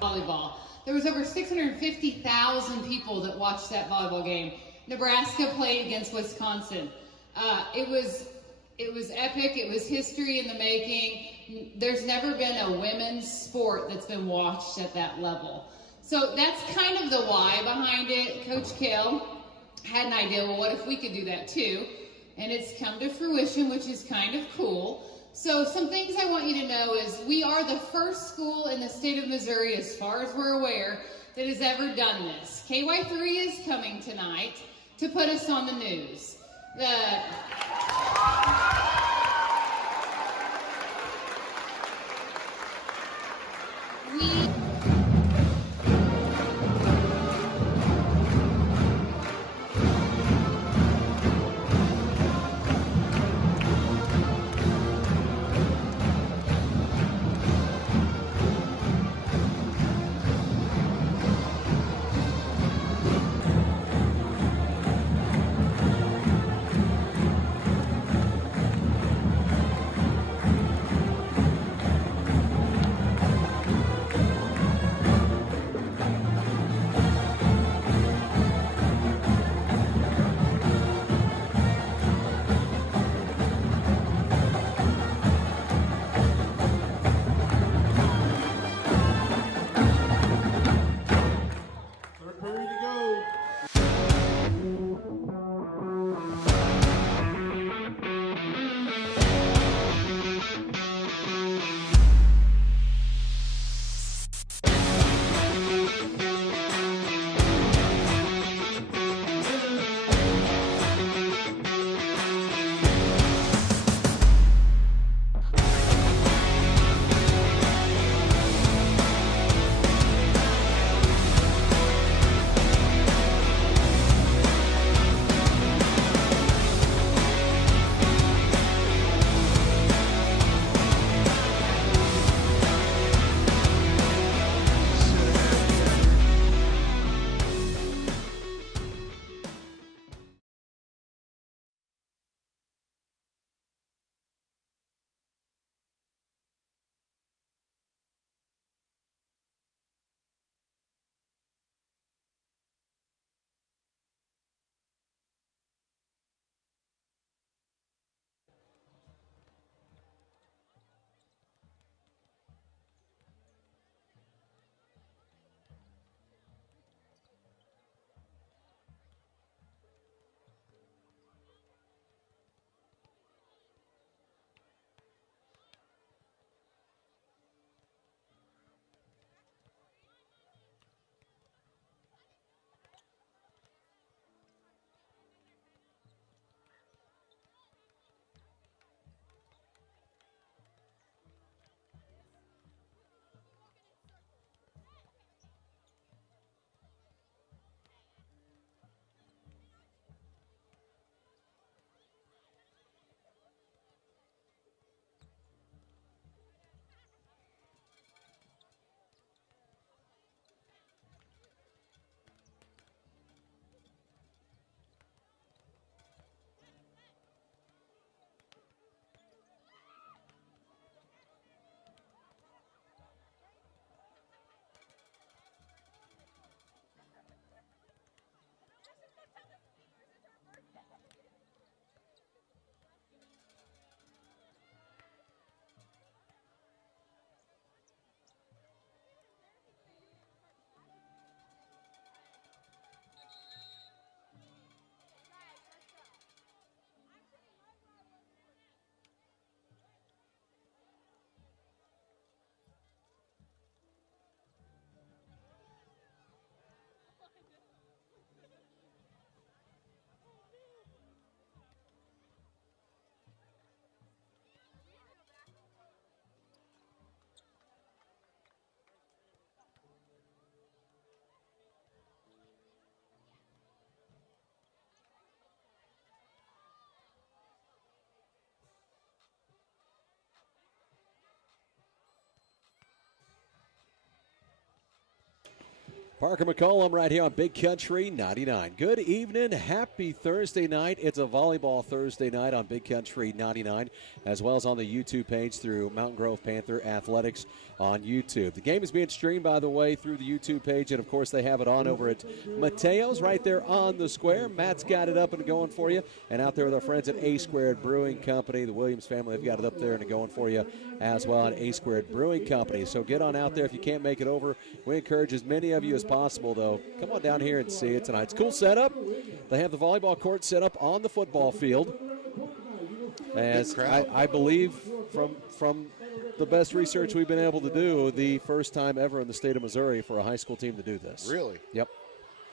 Volleyball. There was over 650,000 people that watched that volleyball game. Nebraska played against Wisconsin. It was epic. It was history in the making. There's never been a women's sport that's been watched at that level. So that's kind of the why behind it. Coach Kale had an idea, well, what if we could do that too? And it's come to fruition, which is kind of cool. So some things I want you to know is we are the first school in the state of Missouri, as far as we're aware, that has ever done this. KY3 is coming tonight to put us on the news. Parker McCollum right here on Big Country 99. Good evening. Happy Thursday night. It's a volleyball Thursday night on Big Country 99, as well as on the YouTube page through Mountain Grove Panther Athletics on YouTube. The game is being streamed, by the way, through the YouTube page, and, of course, they have it on over at Mateo's right there on the square. Matt's got it up and going for you. And out there with our friends at A Squared Brewing Company, the Williams family, they've got it up there and going for you as well at A Squared Brewing Company. So get on out there if you can't make it over. We encourage as many of you as possible, though. Come on down here and see it tonight. It's a cool setup. They have the volleyball court set up on the football field. As I believe from the best research we've been able to do, the first time ever in the state of Missouri for a high school team to do this. Really? Yep.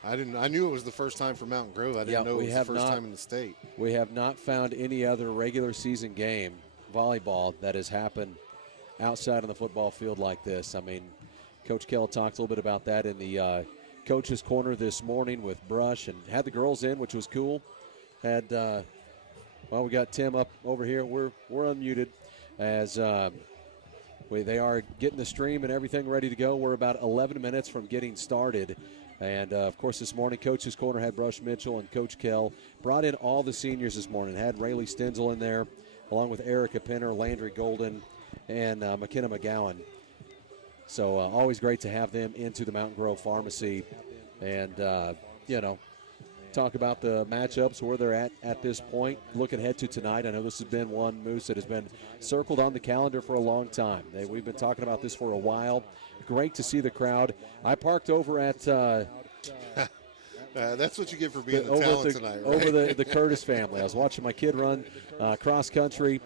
I knew it was the first time for Mountain Grove. I didn't know it was the first time in the state. We have not found any other regular season game, volleyball, that has happened outside on the football field like this. I mean, Coach Kell talked a little bit about that in the coach's corner this morning with Brush, and had the girls in, which was cool. Had we got Tim up over here. We're unmuted as they are getting the stream and everything ready to go. We're about 11 minutes from getting started. And, of course, this morning, Coach's Corner had Brush Mitchell and Coach Kell. Brought in all the seniors this morning. Had Rayleigh Stenzel in there, along with Erica Penner, Landry Golden, and McKenna McGowan. So always great to have them into the Mountain Grove Pharmacy and, talk about the matchups, where they're at this point. Looking ahead to tonight, I know this has been one, Moose, that has been circled on the calendar for a long time. We've been talking about this for a while. Great to see the crowd. I parked over at that's what you get for being the talent tonight, right? Over the Curtis family. I was watching my kid run cross country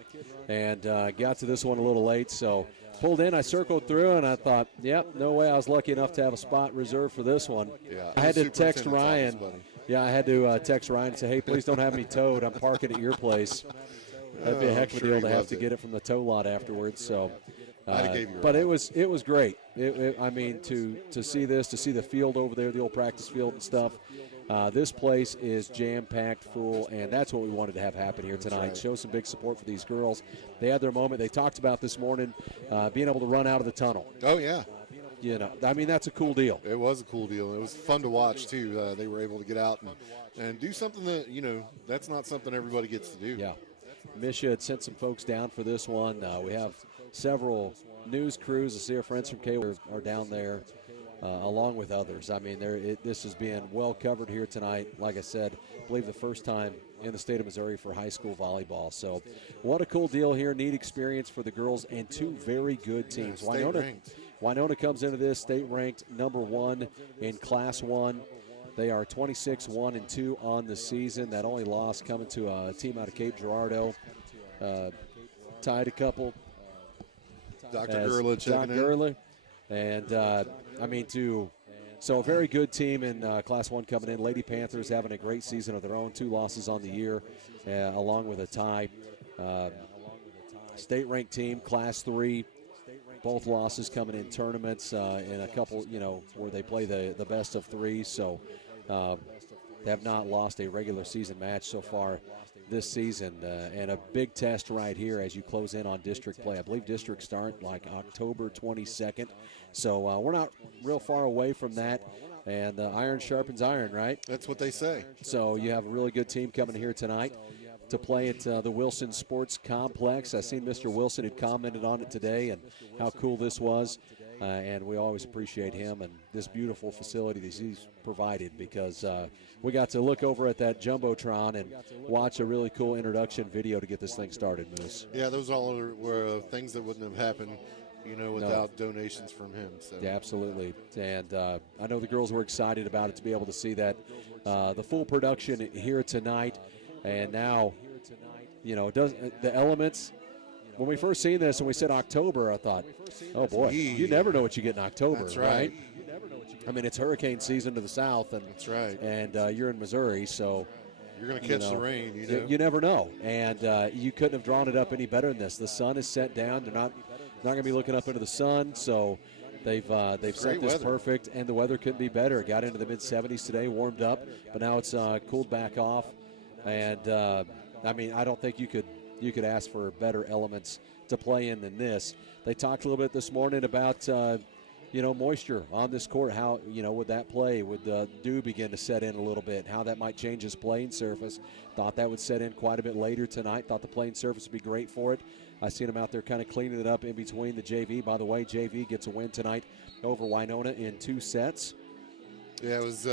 and got to this one a little late, so pulled in. I circled through, and I thought, yep, no way I was lucky enough to have a spot reserved for this one. Yeah, I had to text Ryan. Yeah, I had to text Ryan and say, hey, please don't have me towed. I'm parking at your place. That'd be a heck of a deal to have to get it from the tow lot afterwards. So, but it was great. To see this, to see the field over there, the old practice field and stuff. This place is jam-packed full, and that's what we wanted to have happen here tonight. Right. Show some big support for these girls. They had their moment. They talked about this morning being able to run out of the tunnel. Oh, yeah. That's a cool deal. It was a cool deal. It was fun to watch, too. They were able to get out and do something that, that's not something everybody gets to do. Yeah. Misha had sent some folks down for this one. We have several news crews. I see our friends from K are down there, along with others. I mean, this is being well covered here tonight. Like I said, I believe the first time in the state of Missouri for high school volleyball. So what a cool deal here. Neat experience for the girls and two very good teams. Yeah, Winona comes into this state-ranked number 1 in Class 1. They are 26-1-2 on the season. That only loss coming to a team out of Cape Girardeau. Tied a couple. Dr. Gurla checking in. And, so a very good team in Class 1 coming in. Lady Panthers having a great season of their own. 2 losses on the year, along with a tie. State-ranked team, Class 3. Both losses coming in tournaments and a couple, where they play the best of 3. So they have not lost a regular season match so far this season. And a big test right here as you close in on district play. I believe districts start like October 22nd. So we're not real far away from that. And iron sharpens iron, right? That's what they say. So you have a really good team coming here tonight to play at the Wilson Sports Complex. I seen Mr. Wilson had commented on it today and how cool this was. And we always appreciate him and this beautiful facility that he's provided, because we got to look over at that Jumbotron and watch a really cool introduction video to get this thing started, Moose. Yeah, those all were things that wouldn't have happened, without donations from him. So. Yeah, absolutely. And I know the girls were excited about it, to be able to see that, the full production here tonight. And now, the elements. When we first seen this and we said October, I thought, oh boy, you never know what you get in October, That's right? I mean, it's hurricane season to the south, and that's right. And you're in Missouri, so you're going to catch the rain. You never know, and you couldn't have drawn it up any better than this. The sun is set down; they're not going to be looking up into the sun, so they've set this perfect, and the weather couldn't be better. It got into the mid-70s today, warmed up, but now it's cooled back off, and I don't think you could ask for better elements to play in than this. They talked a little bit this morning about moisture on this court. How, would that play? Would the dew begin to set in a little bit? How that might change his playing surface. Thought that would set in quite a bit later tonight. Thought the playing surface would be great for it. I seen him out there kind of cleaning it up in between the JV. By the way, JV gets a win tonight over Winona in 2 sets. Yeah, it was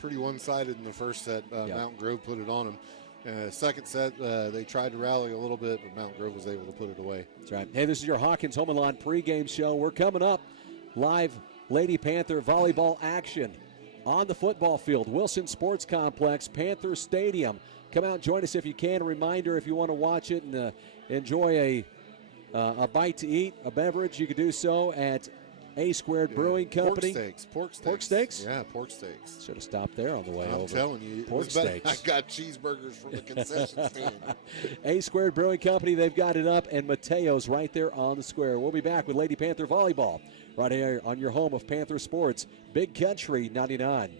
pretty one-sided in the first set. Mountain Grove put it on them. Second set, they tried to rally a little bit, but Mountain Grove was able to put it away. That's right. Hey, this is your Hawkins Home and Lawn pregame show. We're coming up. Live Lady Panther volleyball action on the football field. Wilson Sports Complex, Panther Stadium. Come out and join us if you can. A reminder, if you want to watch it and enjoy a bite to eat, a beverage, you can do so at A Squared Brewing Company. Pork steaks. Yeah, pork steaks. Should have stopped there on the way over. I'm telling you. Pork steaks. I got cheeseburgers from the concession stand. A Squared Brewing Company, they've got it up, and Mateo's right there on the square. We'll be back with Lady Panther Volleyball right here on your home of Panther Sports, Big Country 99.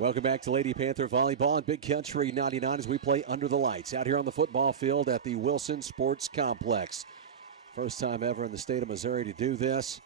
Welcome back to Lady Panther Volleyball on Big Country 99 as we play under the lights out here on the football field at the Wilson Sports Complex. First time ever in the state of Missouri to do this.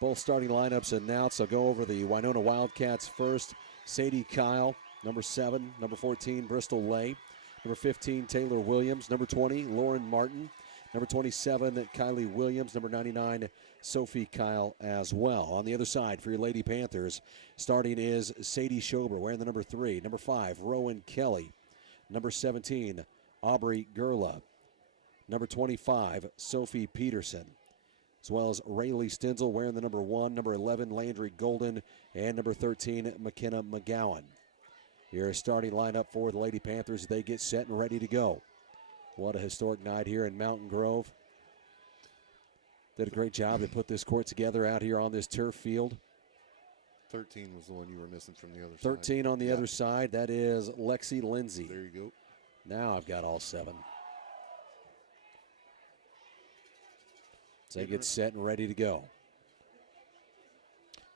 Both starting lineups announced. I'll go over the Winona Wildcats first. Sadie Kyle, number 7. Number 14, Bristol Lay. Number 15, Taylor Williams. Number 20, Lauren Martin. Number 27, Kylie Williams. Number 99, Sophie Kyle as well. On the other side for your Lady Panthers, starting is Sadie Schober wearing the number 3. Number 5, Rowan Kelly. Number 17, Aubrey Gerla. Number 25, Sophie Peterson. As well as Rayleigh Stenzel wearing the number 1. Number 11, Landry Golden. And number 13, McKenna McGowan. Your starting lineup for the Lady Panthers. They get set and ready to go. What a historic night here in Mountain Grove. Did a great job to put this court together out here on this turf field. 13 was the one you were missing from the other side. 13 on the other side. That is Lexi Lindsay. There you go. Now I've got all 7. So they get set and ready to go.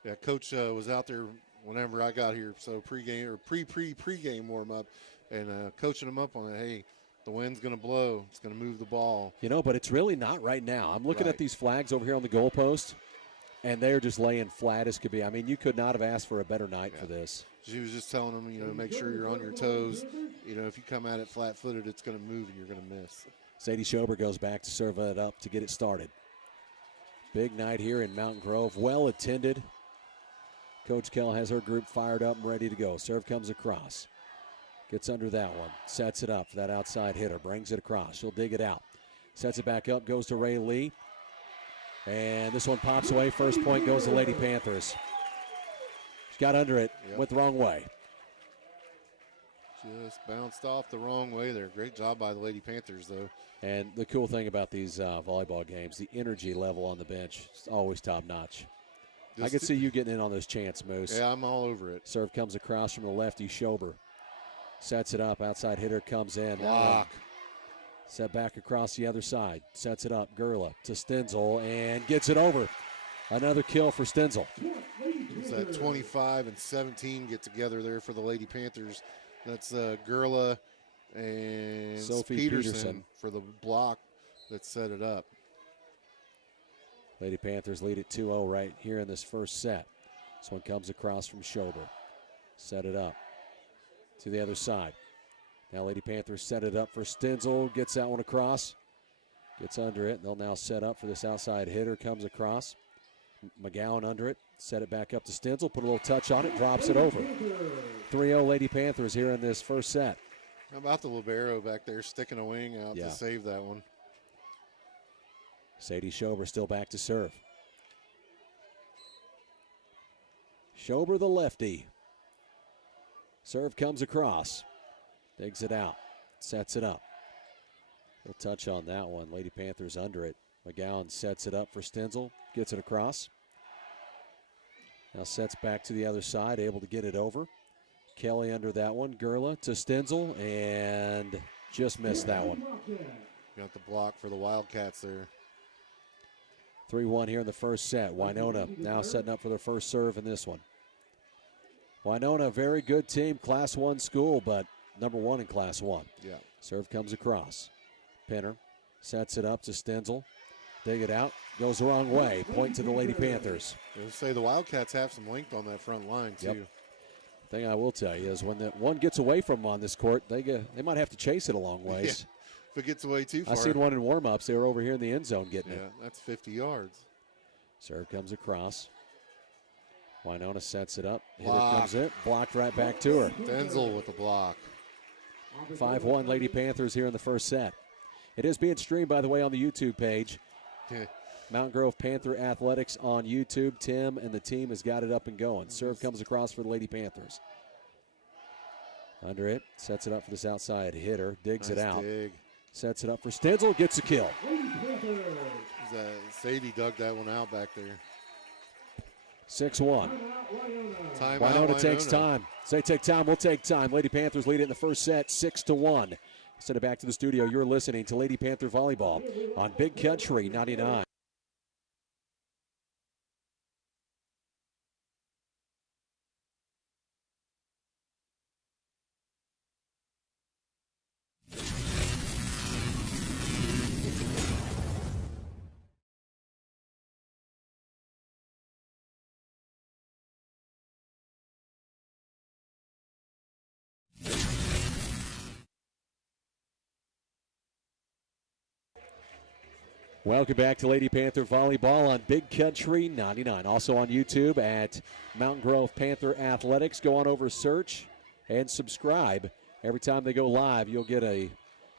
Yeah, Coach was out there whenever I got here, so pregame or pregame warm up, and coaching them up on it. Hey, the wind's going to blow. It's going to move the ball. You know, but it's really not right now. I'm looking at these flags over here on the goalpost, and they're just laying flat as could be. I mean, you could not have asked for a better night for this. She was just telling them, make sure you're on your toes. If you come at it flat-footed, it's going to move and you're going to miss. Sadie Schober goes back to serve it up to get it started. Big night here in Mountain Grove. Well attended. Coach Kell has her group fired up and ready to go. Serve comes across. Gets under that one. Sets it up for that outside hitter. Brings it across. She'll dig it out. Sets it back up. Goes to Ray Lee. And this one pops away. First point goes to Lady Panthers. She got under it. Went the wrong way. Just bounced off the wrong way there. Great job by the Lady Panthers, though. And the cool thing about these volleyball games, the energy level on the bench is always top-notch. I could see you getting in on those chants, Moose. Yeah, I'm all over it. Serve comes across from the lefty, Schober. Sets it up. Outside hitter comes in. Block. Set back across the other side. Sets it up. Gerla to Stenzel and gets it over. Another kill for Stenzel. It's that 25 and 17 get together there for the Lady Panthers. That's Gerla and Sophie Peterson for the block that set it up. Lady Panthers lead at 2-0 right here in this first set. This one comes across from Schober. Set it up to the other side. Now Lady Panthers set it up for Stenzel. Gets that one across. Gets under it. They'll now set up for this outside hitter. Comes across. McGowan under it. Set it back up to Stenzel. Put a little touch on it. Drops it over. 3-0 Lady Panthers here in this first set. How about the libero back there sticking a wing out to save that one? Sadie Schober still back to serve. Schober the lefty. Serve comes across. Digs it out. Sets it up. We'll touch on that one. Lady Panthers under it. McGowan sets it up for Stenzel. Gets it across. Now sets back to the other side. Able to get it over. Kelly under that one. Gerla to Stenzel. And just missed that one. Got the block for the Wildcats there. 3-1 here in the first set. Winona now setting up for their first serve in this one. Winona, very good team, Class 1 school, but number 1 in Class 1. Yeah. Serve comes across. Pinner sets it up to Stenzel. Dig it out. Goes the wrong way. Point to the Lady Panthers. I would say the Wildcats have some length on that front line, too. Yep. Thing I will tell you is when the one gets away from them on this court, they might have to chase it a long ways. Yeah. If it gets away too far. I seen one in warm-ups. They were over here in the end zone getting it. Yeah, that's 50 yards. Serve comes across. Winona sets it up. Hitter comes in. Blocked right back to her. Denzel with the block. 5-1 Lady Panthers here in the first set. It is being streamed, by the way, on the YouTube page. Mountain Grove Panther Athletics on YouTube. Tim and the team has got it up and going. Serve comes across for the Lady Panthers. Under it. Sets it up for this outside hitter. Digs it out. Dig. Sets it up for Stenzel. Gets a kill. Sadie dug that one out back there. 6-1. Winona takes time. Say take time, we'll take time. Lady Panthers lead it in the first set, 6-1. Send it back to the studio. You're listening to Lady Panther Volleyball on Big Country 99. Welcome back to Lady Panther Volleyball on Big Country 99. Also on YouTube at Mountain Grove Panther Athletics. Go on over, search, and subscribe. Every time they go live, you'll get a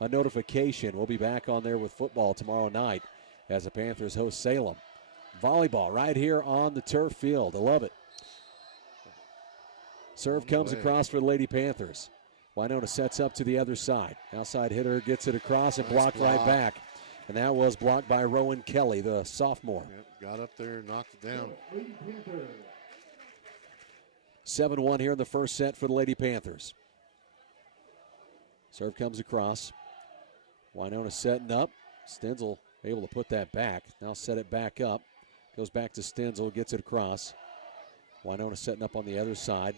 notification. We'll be back on there with football tomorrow night as the Panthers host Salem. Volleyball right here on the turf field. I love it. Serve comes across for the Lady Panthers. Winona sets up to the other side. Outside hitter gets it across and blocked right back. And that was blocked by Rowan Kelly, the sophomore. Yep, got up there, knocked it down. 7-1 here in the first set for the Lady Panthers. Serve comes across. Winona setting up. Stenzel able to put that back. Now set it back up. Goes back to Stenzel, gets it across. Winona setting up on the other side.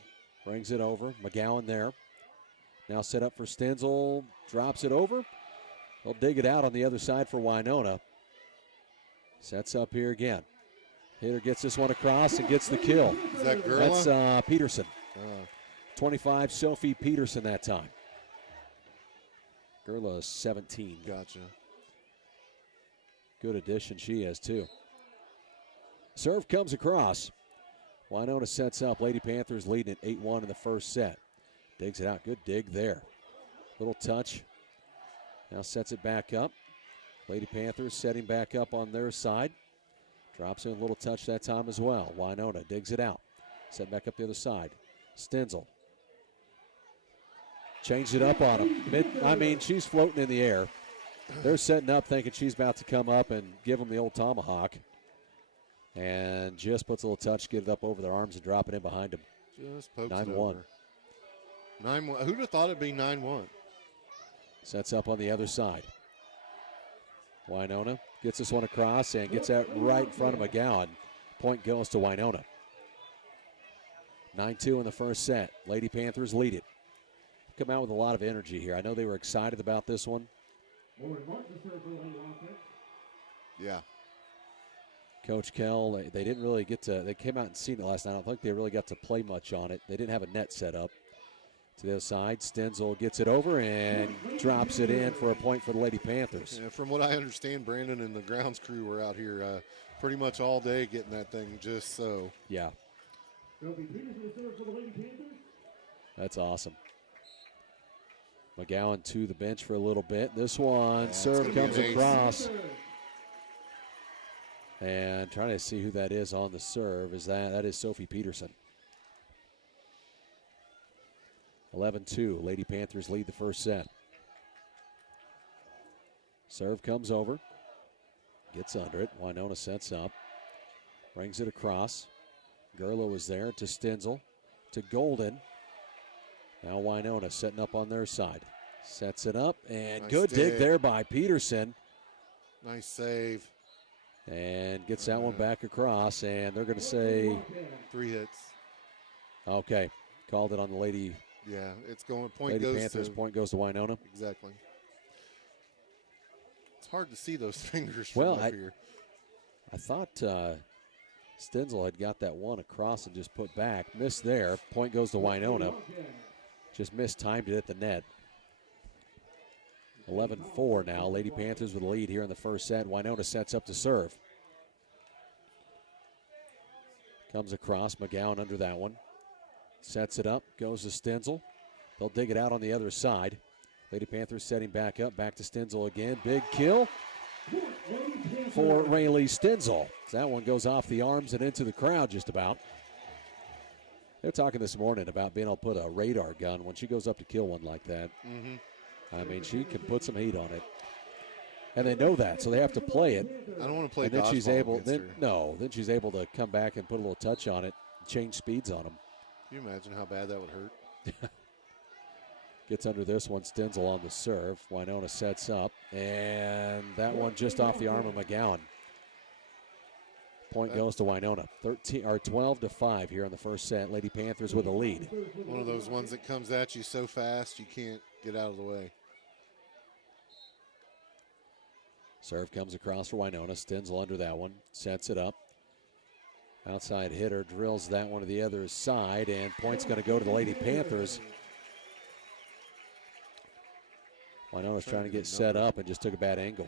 Brings it over. McGowan there. Now set up for Stenzel. Drops it over. They'll dig it out on the other side for Winona. Sets up here again. Hitter gets this one across and gets the kill. Is that Gerla? That's Peterson. 25, Sophie Peterson that time. Gerla is 17. Gotcha. Good addition she is, too. Serve comes across. Winona sets up. Lady Panthers leading at 8-1 in the first set. Digs it out. Good dig there. Little touch. Now sets it back up. Lady Panthers setting back up on their side. Drops in a little touch that time as well. Winona digs it out. Set back up the other side. Stenzel. Changed it up on him. She's floating in the air. They're setting up thinking she's about to come up and give them the old tomahawk. And just puts a little touch, get it up over their arms and drop it in behind them. Just pokes 9-1. 9-1. Who'd have thought it'd be 9-1? Sets up on the other side. Winona gets this one across and gets that right in front of McGowan. Point goes to Winona. 9-2 in the first set. Lady Panthers lead it. Come out with a lot of energy here. I know they were excited about this one. Yeah. Coach Kell, they didn't really get to, they came out and seen it last night. I don't think they really got to play much on it. They didn't have a net set up. To the other side, Stenzel gets it over and drops it in for a point for the Lady Panthers. Yeah, from what I understand, Brandon and the grounds crew were out here pretty much all day getting that thing just so. Yeah. That's awesome. McGowan to the bench for a little bit. This one, serve comes across. And trying to see who that is on the serve. That is Sophie Peterson. 11-2. Lady Panthers lead the first set. Serve comes over. Gets under it. Winona sets up. Brings it across. Gerlo is there to Stenzel. To Golden. Now Winona setting up on their side. Sets it up. And nice good dig there by Peterson. Nice save. And gets that one back across. And they're going to say 3 hits. Okay. Called it on the Lady. Yeah, it's going. Point Lady goes Panthers. To, point goes to Winona. Exactly. It's hard to see those fingers from up here. I thought Stenzel had got that one across and just put back. Missed there. Point goes to Winona. Just mistimed it at the net. 11-4 now. Lady Panthers with the lead here in the first set. Winona sets up to serve. Comes across. McGowan under that one. Sets it up, goes to Stenzel. They'll dig it out on the other side. Lady Panthers setting back up, back to Stenzel again. Big kill for Rayleigh Stenzel. That one goes off the arms and into the crowd just about. They're talking this morning about being able to put a radar gun when she goes up to kill one like that. Mm-hmm. She can put some heat on it. And they know that, so they have to play it. I don't want to play and then she's able. Then she's able to come back and put a little touch on it, change speeds on them. Can you imagine how bad that would hurt? Gets under this one. Stenzel on the serve. Winona sets up. And that one just off the arm of McGowan. Point goes to Winona. 12-5 here in the first set. Lady Panthers with a lead. One of those ones that comes at you so fast you can't get out of the way. Serve comes across for Winona. Stenzel under that one. Sets it up. Outside hitter drills that one to the other side, and point's going to go to the Lady Panthers. Winona's trying to get set up and just took a bad angle.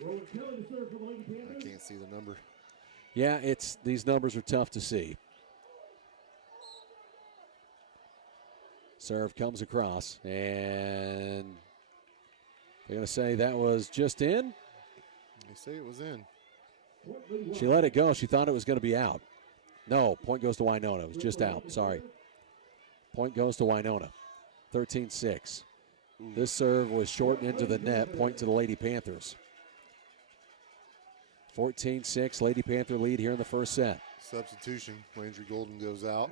I can't see the number. Yeah, these numbers are tough to see. Serve comes across, and they're going to say that was just in. They say it was in. She let it go. She thought it was going to be out. No, point goes to Winona. It was just out. Sorry. Point goes to Winona. 13-6. This serve was shortened into the net. Point to the Lady Panthers. 14-6. Lady Panther lead here in the first set. Substitution. Landry Golden goes out.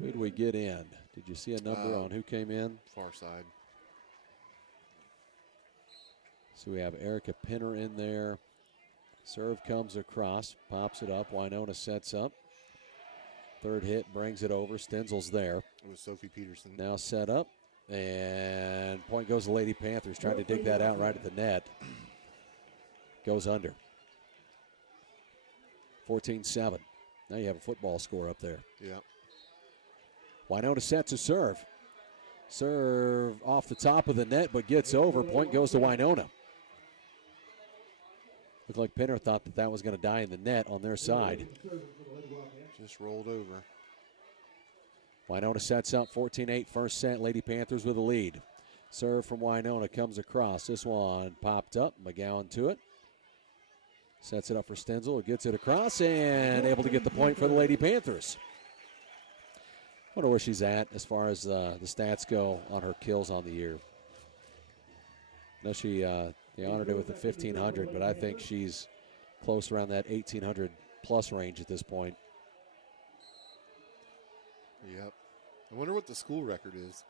Who did we get in? Did you see a number on who came in? Far side. So we have Erica Pinner in there. Serve comes across, pops it up. Winona sets up. Third hit brings it over. Stenzel's there. It was Sophie Peterson. Now set up. And point goes to Lady Panthers. Trying to dig that out right at the net. Goes under. 14-7. Now you have a football score up there. Yeah. Winona sets a serve. Serve off the top of the net, but gets over. Point goes to Winona. Looked like Pinner thought that was going to die in the net on their side. Just rolled over. Winona sets up 14-8 first set. Lady Panthers with a lead. Serve from Winona comes across. This one popped up. McGowan to it. Sets it up for Stenzel. Gets it across and able to get the point for the Lady Panthers. Wonder where she's at as far as the stats go on her kills on the year. I know they honored it with the 1,500, but I think she's close around that 1,800 plus range at this point. Yep. I wonder what the school record is.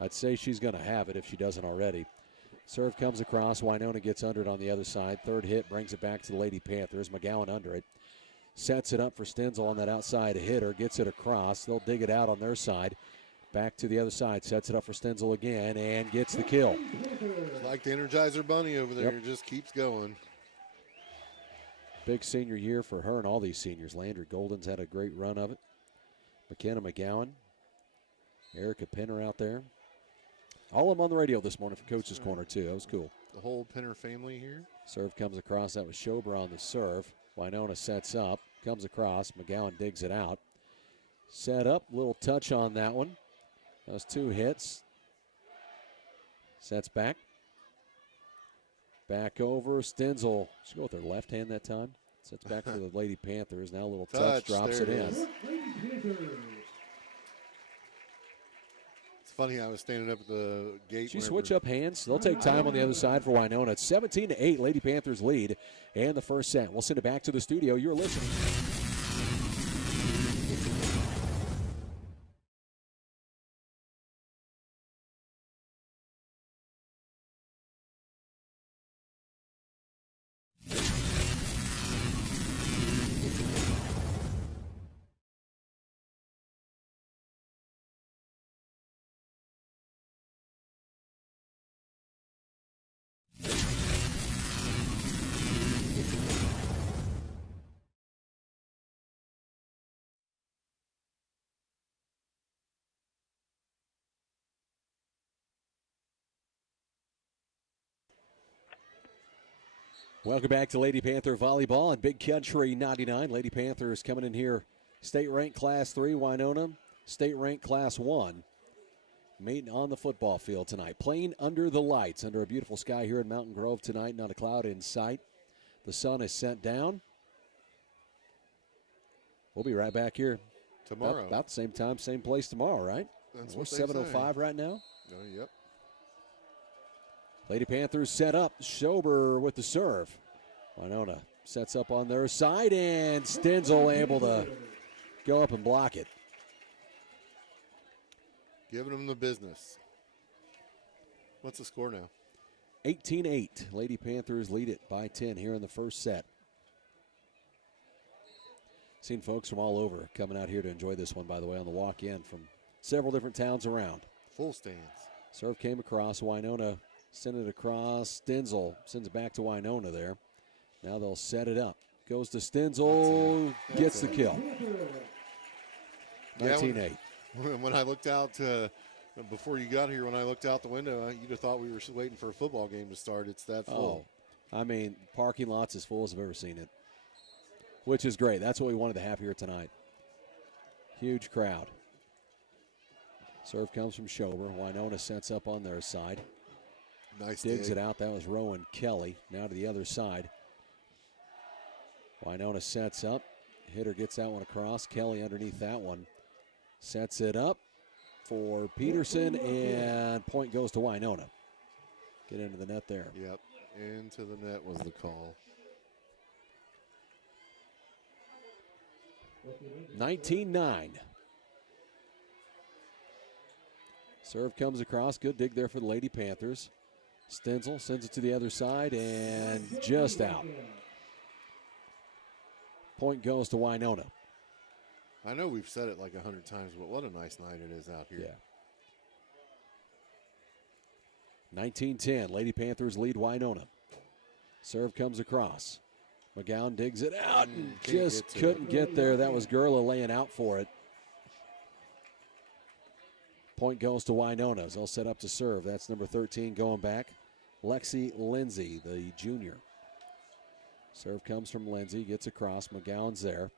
I'd say she's going to have it if she doesn't already. Serve comes across. Winona gets under it on the other side. Third hit brings it back to the Lady Panthers. McGowan under it. Sets it up for Stenzel on that outside hitter. Gets it across. They'll dig it out on their side. Back to the other side. Sets it up for Stenzel again and gets the kill. It's like the Energizer Bunny over there. Yep. It just keeps going. Big senior year for her and all these seniors. Landry Golden's had a great run of it. McKenna McGowan. Erica Pinner out there. All of them on the radio this morning for Coach's Corner, too. That was cool. The whole Pinner family here. Serve comes across. That was Schober on the serve. Winona sets up. Comes across. McGowan digs it out. Set up. Little touch on that one. Those two hits. Sets back. Back over. Stenzel. Should go with her left hand that time. Sets back for the Lady Panthers. Now a little touch. Drops it in. It's funny, I was standing up at the gate. She switch up hands. They'll take time on the other side for Winona. It's 17-8. Lady Panthers lead and the first set. We'll send it back to the studio. You're listening. Welcome back to Lady Panther Volleyball on Big Country 99. Lady Panthers coming in here, state-ranked Class 3, Winona, state-ranked Class 1. Meeting on the football field tonight. Playing under the lights, under a beautiful sky here in Mountain Grove tonight. Not a cloud in sight. The sun is sent down. We'll be right back here tomorrow. About the same time, same place tomorrow, right? That's We're what they 7:05 say. right now. Yep. Lady Panthers set up. Schober with the serve. Winona sets up on their side, and Stenzel able to go up and block it. Giving them the business. What's the score now? 18-8. Lady Panthers lead it by 10 here in the first set. Seen folks from all over coming out here to enjoy this one, by the way, on the walk-in from several different towns around. Full stands. Serve came across. Winona sent it across. Stenzel sends it back to Winona there. Now they'll set it up. Goes to Stenzel. Gets the kill. 19-8. When I looked out to Before you got here, when I looked out the window, you'd have thought we were waiting for a football game to start. It's that full. Oh, I mean, parking lot's as full as I've ever seen it, which is great. That's what we wanted to have here tonight. Huge crowd. Serve comes from Schober. Winona sets up on their side. Nice Digs dig. it out. That was Rowan Kelly. Now to the other side. Winona sets up. Hitter gets that one across. Kelly underneath that one. Sets it up for Peterson, and point goes to Winona. Get into the net there. Yep, into the net was the call. 19-9. Serve comes across. Good dig there for the Lady Panthers. Stenzel sends it to the other side and just out. Point goes to Winona. I know we've said it like 100 times, but what a nice night it is out here. Yeah. 19-10. Lady Panthers lead Winona. Serve comes across. McGowan digs it out and just couldn't get there. That was Gurla laying out for it. Point goes to Winona. They'll set up to serve. That's number 13 going back. Lexi Lindsay, the junior. Serve comes from Lindsay. Gets across. McGowan's there.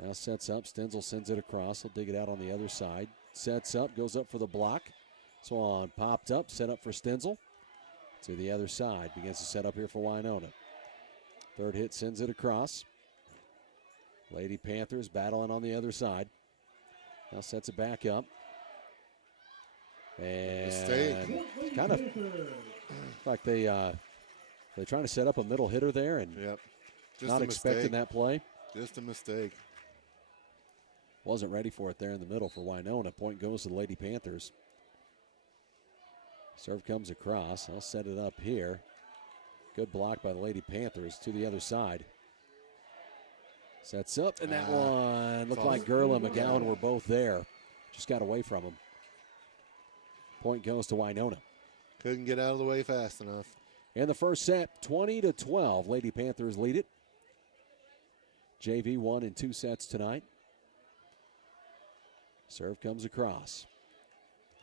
Now sets up. Stenzel sends it across. He'll dig it out on the other side. Sets up. Goes up for the block. Swan popped up. Set up for Stenzel. To the other side. Begins to set up here for Winona. Third hit sends it across. Lady Panthers battling on the other side. Now sets it back up. And mistake. Kind of like they're trying to set up a middle hitter there and Just not expecting that play. Just a mistake. Wasn't ready for it there in the middle for Winona. Point goes to the Lady Panthers. Serve comes across. I'll set it up here. Good block by the Lady Panthers to the other side. Sets up, and that one looked like Gurla and McGowan were both there. Just got away from them. Point goes to Winona. Couldn't get out of the way fast enough. In the first set, 20-12. Lady Panthers lead it. JV won in 2 sets tonight. Serve comes across.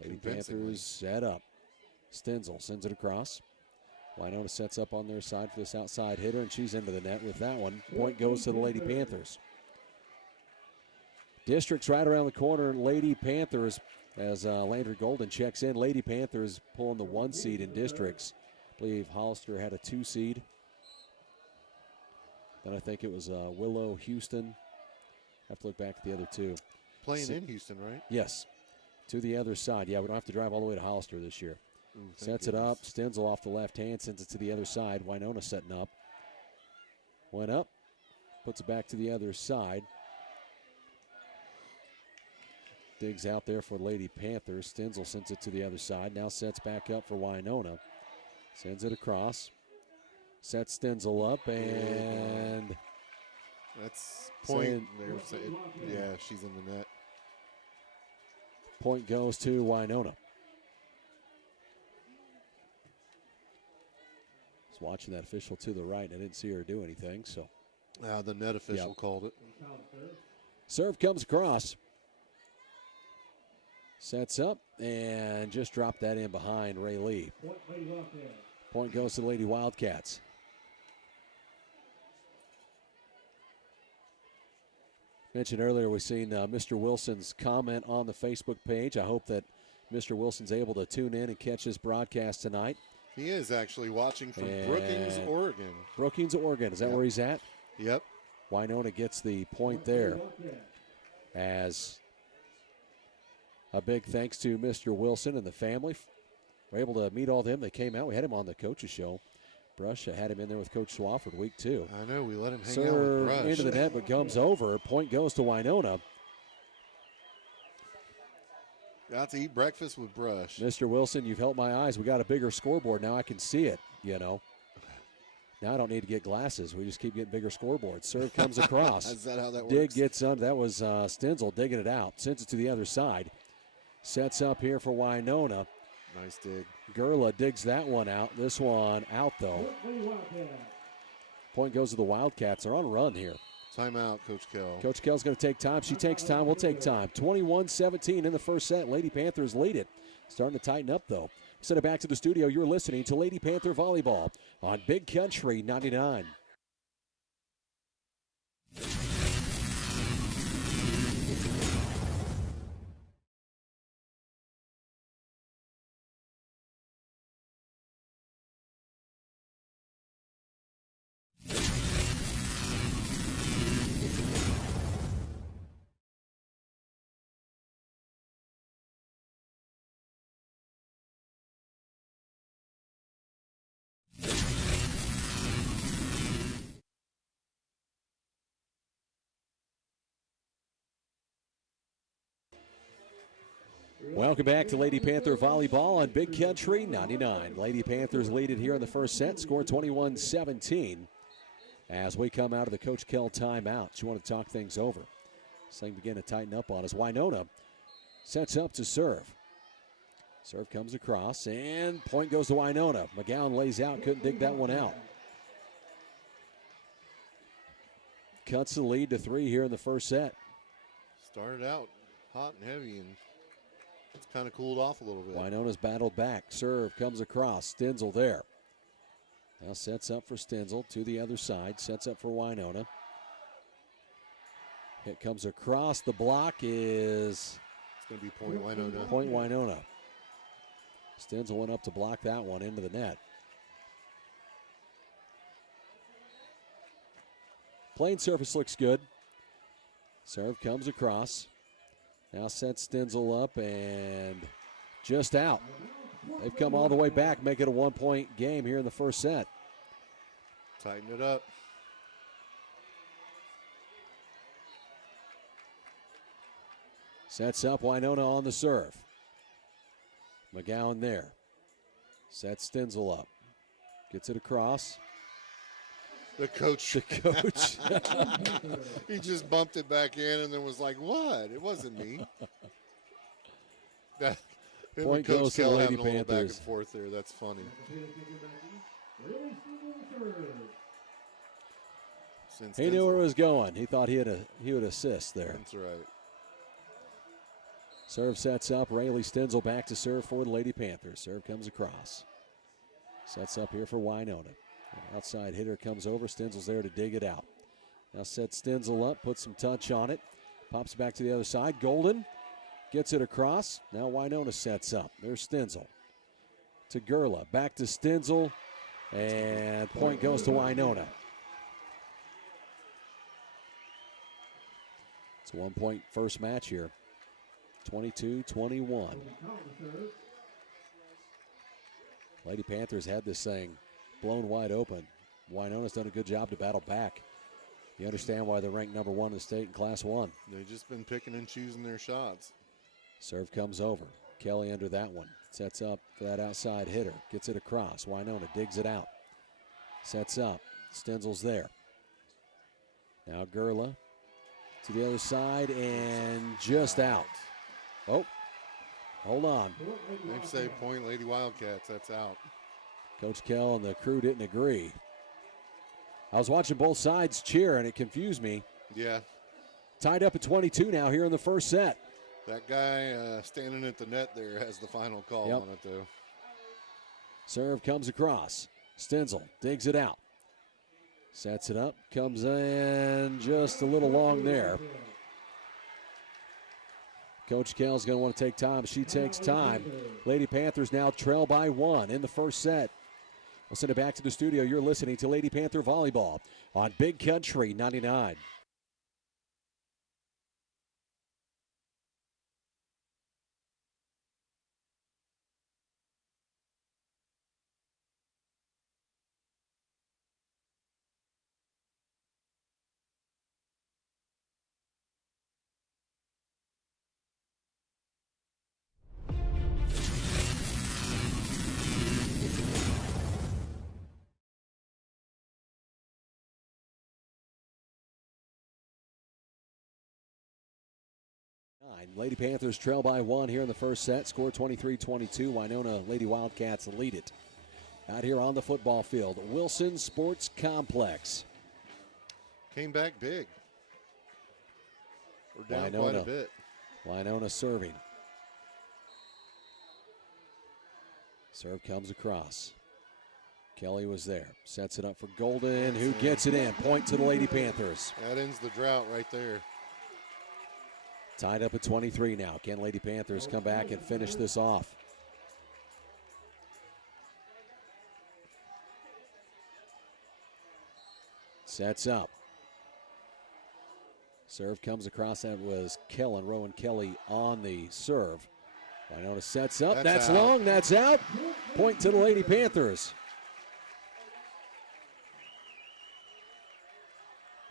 Lady Panthers set up. Stenzel sends it across. Winona sets up on their side for this outside hitter, and she's into the net with that one. Point goes to the Lady Panthers. District's right around the corner. Lady Panthers, as Landry Golden checks in. Lady Panthers pulling the 1 seed in districts. I believe Hollister had a 2 seed. Then I think it was Willow, Houston. Have to look back at the other 2. Playing in Houston, right? Yes. To the other side. Yeah, we don't have to drive all the way to Hollister this year. Sets it up. Stenzel off the left hand. Sends it to the other side. Winona setting up. Went up. Puts it back to the other side. Digs out there for Lady Panthers. Stenzel sends it to the other side. Now sets back up for Winona. Sends it across. Sets Stenzel up, and that's point. Yeah, she's in the net. Point goes to Winona. I was watching that official to the right. I didn't see her do anything, so. The net official called it. Serve comes across. Sets up and just dropped that in behind Ray Lee. Point goes to the Lady Wildcats. Mentioned earlier, we've seen Mr. Wilson's comment on the Facebook page. I hope that Mr. Wilson's able to tune in and catch this broadcast tonight. He is actually watching from Brookings, Oregon. Brookings, Oregon. Is that where he's at? Yep. Winona gets the point there. As a big thanks to Mr. Wilson and the family. We're able to meet all of them. They came out. We had him on the coaches show. Brush had him in there with Coach Swafford week 2. I know. We let him hang out with Brush. Into the net, but comes over. Point goes to Winona. Got to eat breakfast with Brush. Mr. Wilson, you've helped my eyes. We got a bigger scoreboard. Now I can see it, you know. Now I don't need to get glasses. We just keep getting bigger scoreboards. Serve comes across. Is that how that works? Dig gets under. That was Stenzel digging it out. Sends it to the other side. Sets up here for Winona. Nice dig. Gurla digs that one out. This one out, though. Point goes to the Wildcats. They're on a run here. Timeout, Coach Kell. Coach Kell's going to take time. She takes time. We'll take time. 21-17 in the first set. Lady Panthers lead it. Starting to tighten up, though. Send it back to the studio. You're listening to Lady Panther Volleyball on Big Country 99. Welcome back to Lady Panther Volleyball on Big Country 99. Lady Panthers lead it here in the first set, score 21-17. As we come out of the Coach Kell timeout, you want to talk things over. This thing begin to tighten up on us. Winona sets up to serve. Serve comes across, and point goes to Winona. McGowan lays out, couldn't dig that one out. Cuts the lead to 3 here in the first set. Started out hot and heavy, and it's kind of cooled off a little bit. Winona's battled back. Serve comes across. Stenzel there. Now sets up for Stenzel to the other side. Sets up for Winona. Hit comes across. The block is... It's going to be point Winona. Point Winona. Stenzel went up to block that one into the net. Playing surface looks good. Serve comes across. Now sets Stenzel up and just out. They've come all the way back, make it a 1-point game here in the first set. Tighten it up. Sets up Winona on the serve. McGowan there. Sets Stenzel up. Gets it across. The coach. He just bumped it back in and then was like, what? It wasn't me. Point goes to the Lady having a little back and Panthers. forth there. That's funny. He knew where it was going. He thought he would assist there. That's right. Serve sets up. Rayleigh Stenzel back to serve for the Lady Panthers. Serve comes across. Sets up here for Winona. Outside hitter comes over. Stenzel's there to dig it out. Now sets Stenzel up, puts some touch on it. Pops back to the other side. Golden gets it across. Now Winona sets up. There's Stenzel. To Gerla. Back to Stenzel. And point goes to Winona. It's a 1-point first match here. 22-21. Lady Panthers had this thing blown wide open. Winona's done a good job to battle back. You understand why they're ranked number 1 in the state in Class 1. They've just been picking and choosing their shots. Serve comes over. Kelly under that one. Sets up for that outside hitter. Gets it across. Winona digs it out. Sets up. Stenzel's there. Now Gerla to the other side and just out. Oh, hold on. They say point Lady Wildcats. That's out. Coach Kell and the crew didn't agree. I was watching both sides cheer, and it confused me. Yeah. Tied up at 22 now here in the first set. That guy standing at the net there has the final call on it, though. Serve comes across. Stenzel digs it out. Sets it up. Comes in just a little long there. Coach Kell's going to want to take time. She takes time. Lady Panthers now trail by 1 in the first set. We'll send it back to the studio. You're listening to Lady Panther Volleyball on Big Country 99. Lady Panthers trail by 1 here in the first set. Score 23-22. Winona Lady Wildcats lead it. Out here on the football field, Wilson Sports Complex. Came back big. We're down quite a bit. Winona serving. Serve comes across. Kelly was there. Sets it up for Golden, who gets it in. Point to the Lady Panthers. That ends the drought right there. Tied up at 23 now. Can Lady Panthers come back and finish this off? Sets up. Serve comes across. That was Kellen, Rowan Kelly on the serve. Winona sets up. That's long. That's out. Point to the Lady Panthers.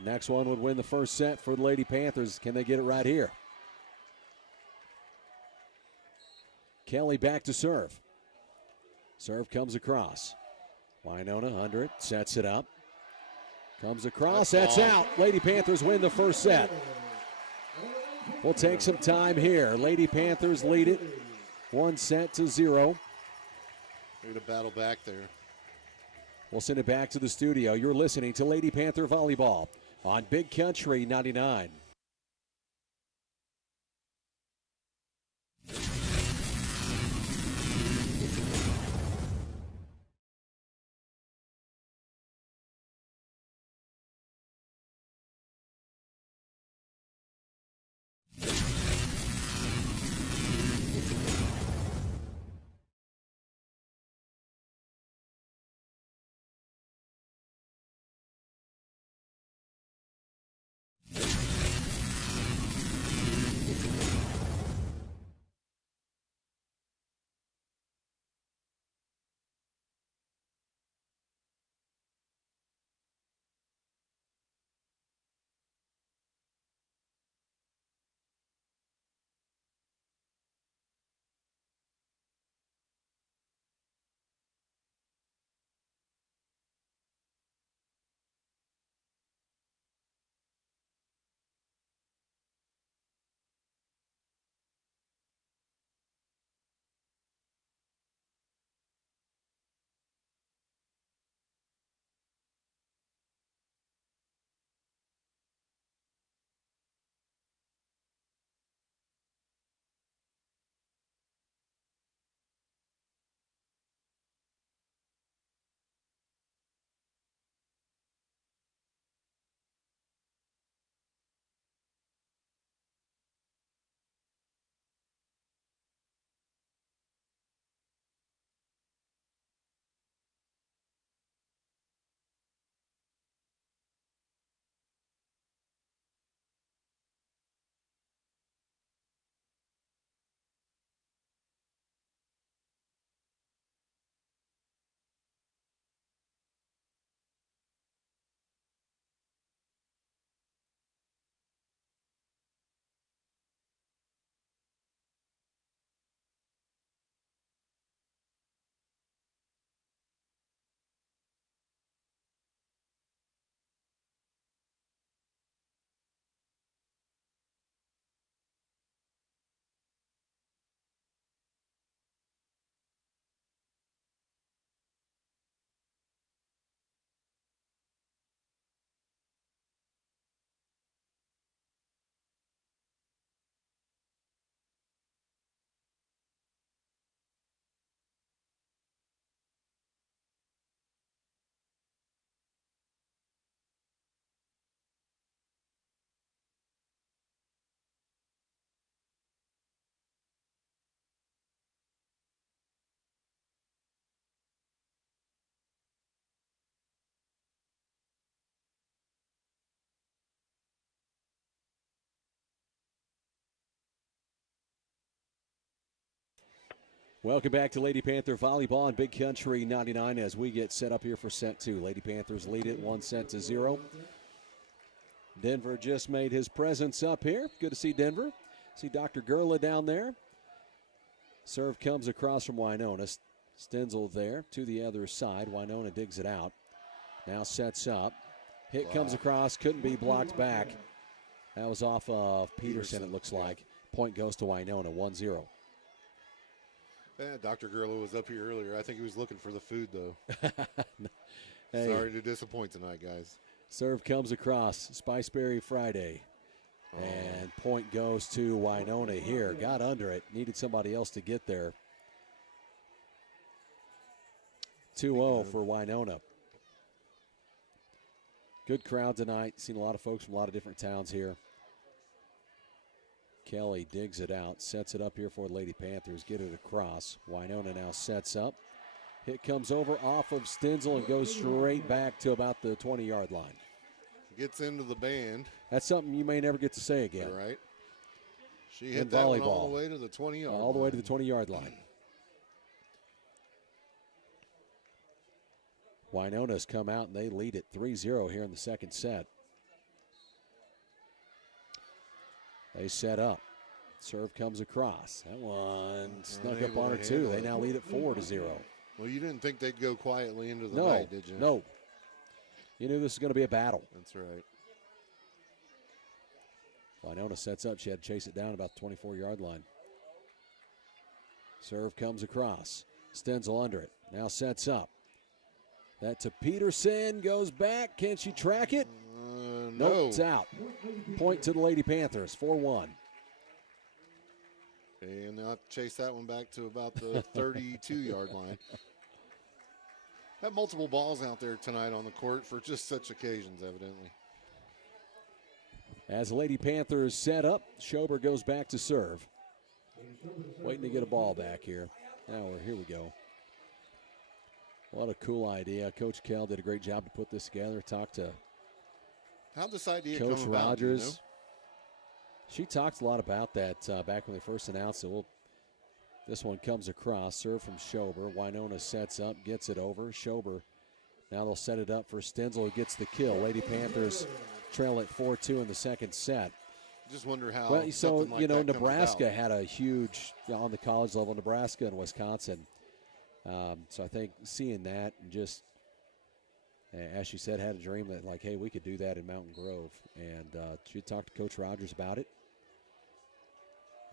Next one would win the first set for the Lady Panthers. Can they get it right here? Kelly back to serve. Serve comes across. Winona under it. Sets it up. Comes across. That's out. Lady Panthers win the first set. We'll take some time here. Lady Panthers lead it 1-0. They're going to battle back there. We'll send it back to the studio. You're listening to Lady Panther Volleyball on Big Country 99. Welcome back to Lady Panther Volleyball on Big Country 99 as we get set up here for set two. Lady Panthers lead it 1-0. Denver just made his presence up here. Good to see Denver. See Dr. Gurla down there. Serve comes across from Winona. Stenzel there to the other side. Winona digs it out. Now sets up. Hit comes across. Couldn't be blocked back. That was off of Peterson, it looks like. Point goes to Winona, 1-0. Yeah, Dr. Gurla was up here earlier. I think he was looking for the food, though. Hey. Sorry to disappoint tonight, guys. Serve comes across. Spiceberry Friday. And Point goes to Winona here. Got under it. Needed somebody else to get there. 2-0 for Winona. Good crowd tonight. Seen a lot of folks from a lot of different towns here. Kelly digs it out, sets it up here for the Lady Panthers. Get it across. Winona now sets up. Hit comes over off of Stenzel and goes straight back to about the 20-yard line. Gets into the band. That's something you may never get to say again. You're right. She hit that one all the way to the 20-yard line. All the way to the 20-yard line. Winona's come out and they lead it 3-0 here in the second set. They set up. Serve comes across. That one snuck up on her too. They now lead it 4-0. Well, you didn't think they'd go quietly into the night, did you? No. You knew this was going to be a battle. That's right. Winona sets up. She had to chase it down about the 24-yard line. Serve comes across. Stenzel under it. Now sets up. That to Peterson. Goes back. Can she track it? No. Nope, it's out. Point to the Lady Panthers. 4-1. And they'll have to chase that one back to about the 32-yard line. Have multiple balls out there tonight on the court for just such occasions, evidently. As the Lady Panthers set up, Schober goes back to serve. Waiting to get a ball back here. Now here we go. What a cool idea. Coach Kell did a great job to put this together. Talked to How'd this idea Coach come about, Rogers. you know? She talked a lot about that back when they first announced it. Well, this one comes across. Serve from Schober. Winona sets up, gets it over. Schober, now they'll set it up for Stenzel, who gets the kill. Lady Panthers trail at 4-2 in the second set. Just wonder how. Well, so, like you know, that comes Nebraska about. had a huge, on the college level, Nebraska and Wisconsin. So I think seeing that and just, as she said, had a dream that, like, hey, we could do that in Mountain Grove. And she talked to Coach Rogers about it.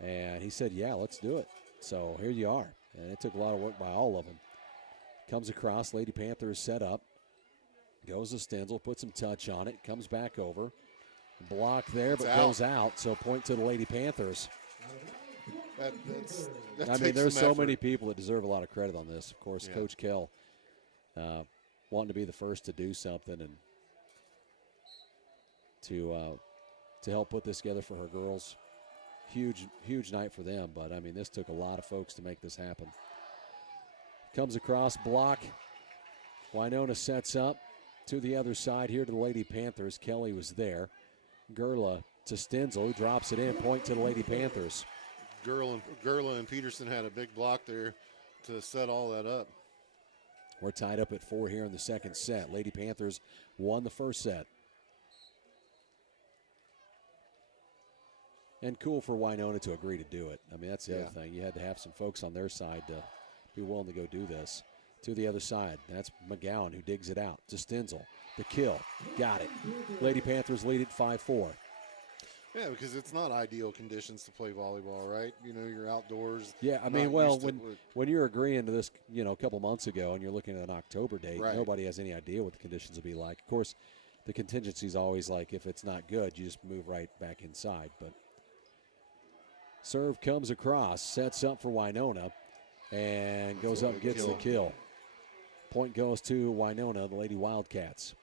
And he said, yeah, let's do it. So here you are. And it took a lot of work by all of them. Comes across, Lady Panthers set up. Goes to Stenzel, puts some touch on it, comes back over. Block there, but goes out. So point to the Lady Panthers. That I mean, there's so many people that deserve a lot of credit on this. Of course, Yeah. Coach Kell wanting to be the first to do something and to help put this together for her girls. Huge night for them. But, I mean, this took a lot of folks to make this happen. Comes across, block. Winona sets up to the other side here to the Lady Panthers. Kelly was there. Gerla to Stenzel, who drops it in. Point to the Lady Panthers. Gerla and Peterson had a big block there to set all that up. We're tied up at 4 here in the second set. Lady Panthers won the first set. And cool for Winona to agree to do it. I mean, that's the other thing. You had to have some folks on their side to be willing to go do this. To the other side, that's McGowan who digs it out to Stenzel. The kill. Got it. Lady Panthers lead it 5-4. Yeah, because it's not ideal conditions to play volleyball, right? You know, you're outdoors. Yeah, I mean, well, when you're agreeing to this, you know, a couple months ago and you're looking at an October date, right. Nobody has any idea what the conditions will be like. Of course, the contingency is always like if it's not good, you just move right back inside. But serve comes across, sets up for Winona, and goes up, gets the kill. Point goes to Winona, the Lady Wildcats.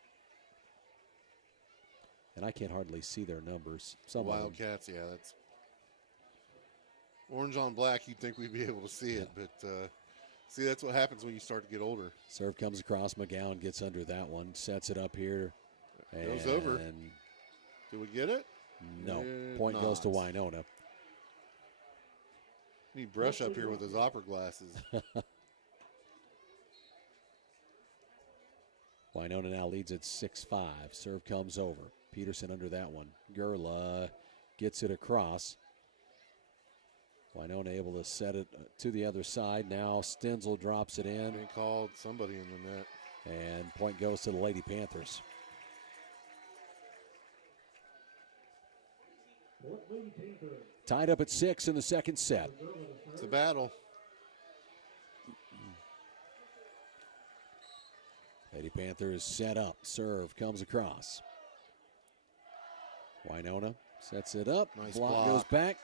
And I can't hardly see their numbers. Some Wildcats, yeah, that's orange on black. You'd think we'd be able to see it, but see, that's what happens when you start to get older. Serve comes across. McGowan gets under that one, sets it up here. Goes over. Did we get it? No. Point goes to Winona. Need brush up here with his opera glasses. Winona now leads at 6-5. Serve comes over. Peterson under that one. Gerla gets it across. Winona able to set it to the other side. Now Stenzel drops it in. They called somebody in the net. And point goes to the Lady Panthers. Tied up at 6 in the second set. It's a battle. Lady Panthers set up. Serve comes across. Winona Sets it up. Nice block block. goes back,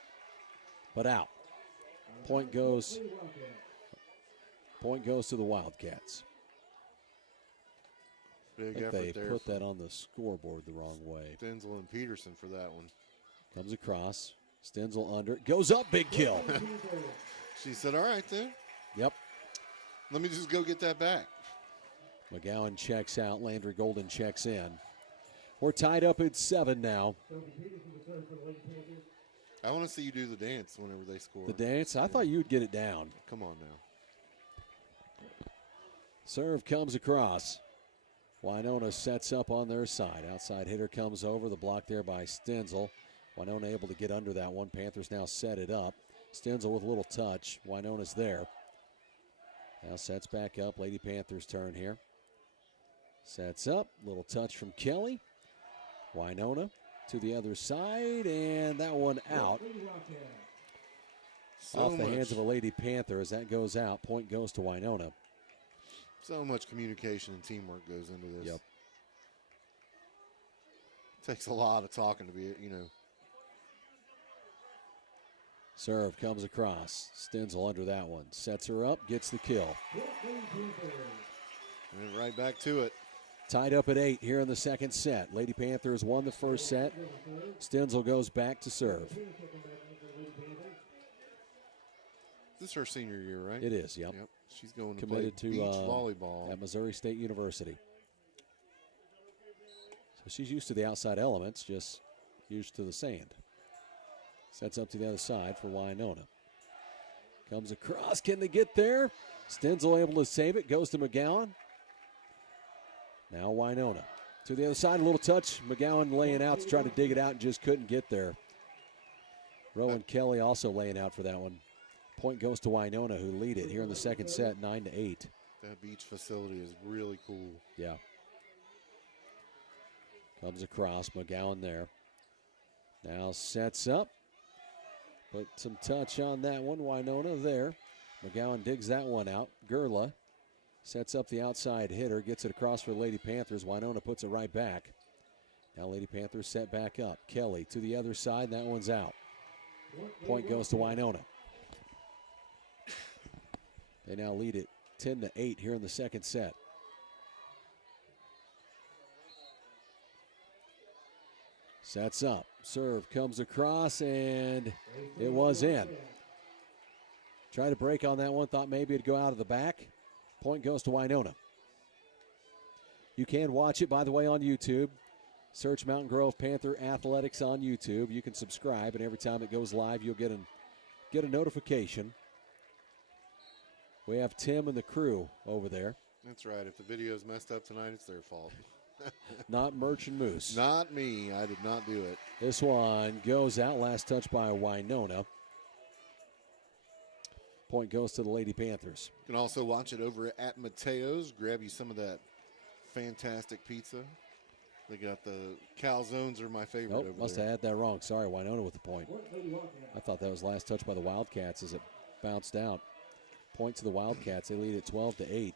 but out. Point goes to the Wildcats. Big I think effort they there. put that on the scoreboard the wrong way. Stenzel and Peterson for that one. Comes across. Stenzel under. Goes up. Big kill. She said, all right then. Yep. Let me just go get that back. McGowan checks out. Landry Golden checks in. We're tied up at 7 now. I want to see you do the dance whenever they score. The dance? I thought you would get it down. Come on now. Serve comes across. Winona sets up on their side. Outside hitter comes over. The block there by Stenzel. Winona able to get under that one. Panthers now set it up. Stenzel with a little touch. Winona's there. Now sets back up. Lady Panthers turn here. Sets up. Little touch from Kelly. Winona to the other side. And that one out. Off the hands of a Lady Panther as that goes out. Point goes to Winona. So much communication and teamwork goes into this. Yep. Takes a lot of talking to be, Serve comes across. Stenzel under that one. Sets her up, gets the kill. And right back to it. Tied up at 8 here in the second set. Lady Panthers won the first set. Stenzel goes back to serve. This is her senior year, right? It is, yep. She's going to Committed play to beach volleyball at Missouri State University. So she's used to the outside elements, just used to the sand. Sets up to the other side for Winona. Comes across. Can they get there? Stenzel able to save it. Goes to McGowan. Now Winona. To the other side, a little touch. McGowan laying out to try to dig it out and just couldn't get there. Rowan Kelly also laying out for that one. Point goes to Winona, who lead it here in the second set, 9-8. That beach facility is really cool. Yeah. Comes across. McGowan there. Now sets up. Put some touch on that one. Winona there. McGowan digs that one out. Gerla sets up the outside hitter. Gets it across for Lady Panthers. Winona puts it right back. Now Lady Panthers set back up. Kelly to the other side. That one's out. Point goes to Winona. They now lead it 10-8 here in the second set. Sets up. Serve comes across, and it was in. Tried to break on that one. Thought maybe it'd go out of the back. Point goes to Winona. You can watch it, by the way, on YouTube. Search Mountain Grove Panther Athletics on YouTube. You can subscribe, and every time it goes live, you'll get a notification. We have Tim and the crew over there. That's right. If the video's messed up tonight, it's their fault. Not Merch and Moose. Not me. I did not do it. This one goes out. Last touch by Winona. Point goes to the Lady Panthers. You can also watch it over at Mateo's. Grab you some of that fantastic pizza. They got the calzones are my favorite over must there. have had that wrong. Sorry, Winona with the point. I thought that was last touch by the Wildcats as it bounced out. Point to the Wildcats. They lead at 12-8. They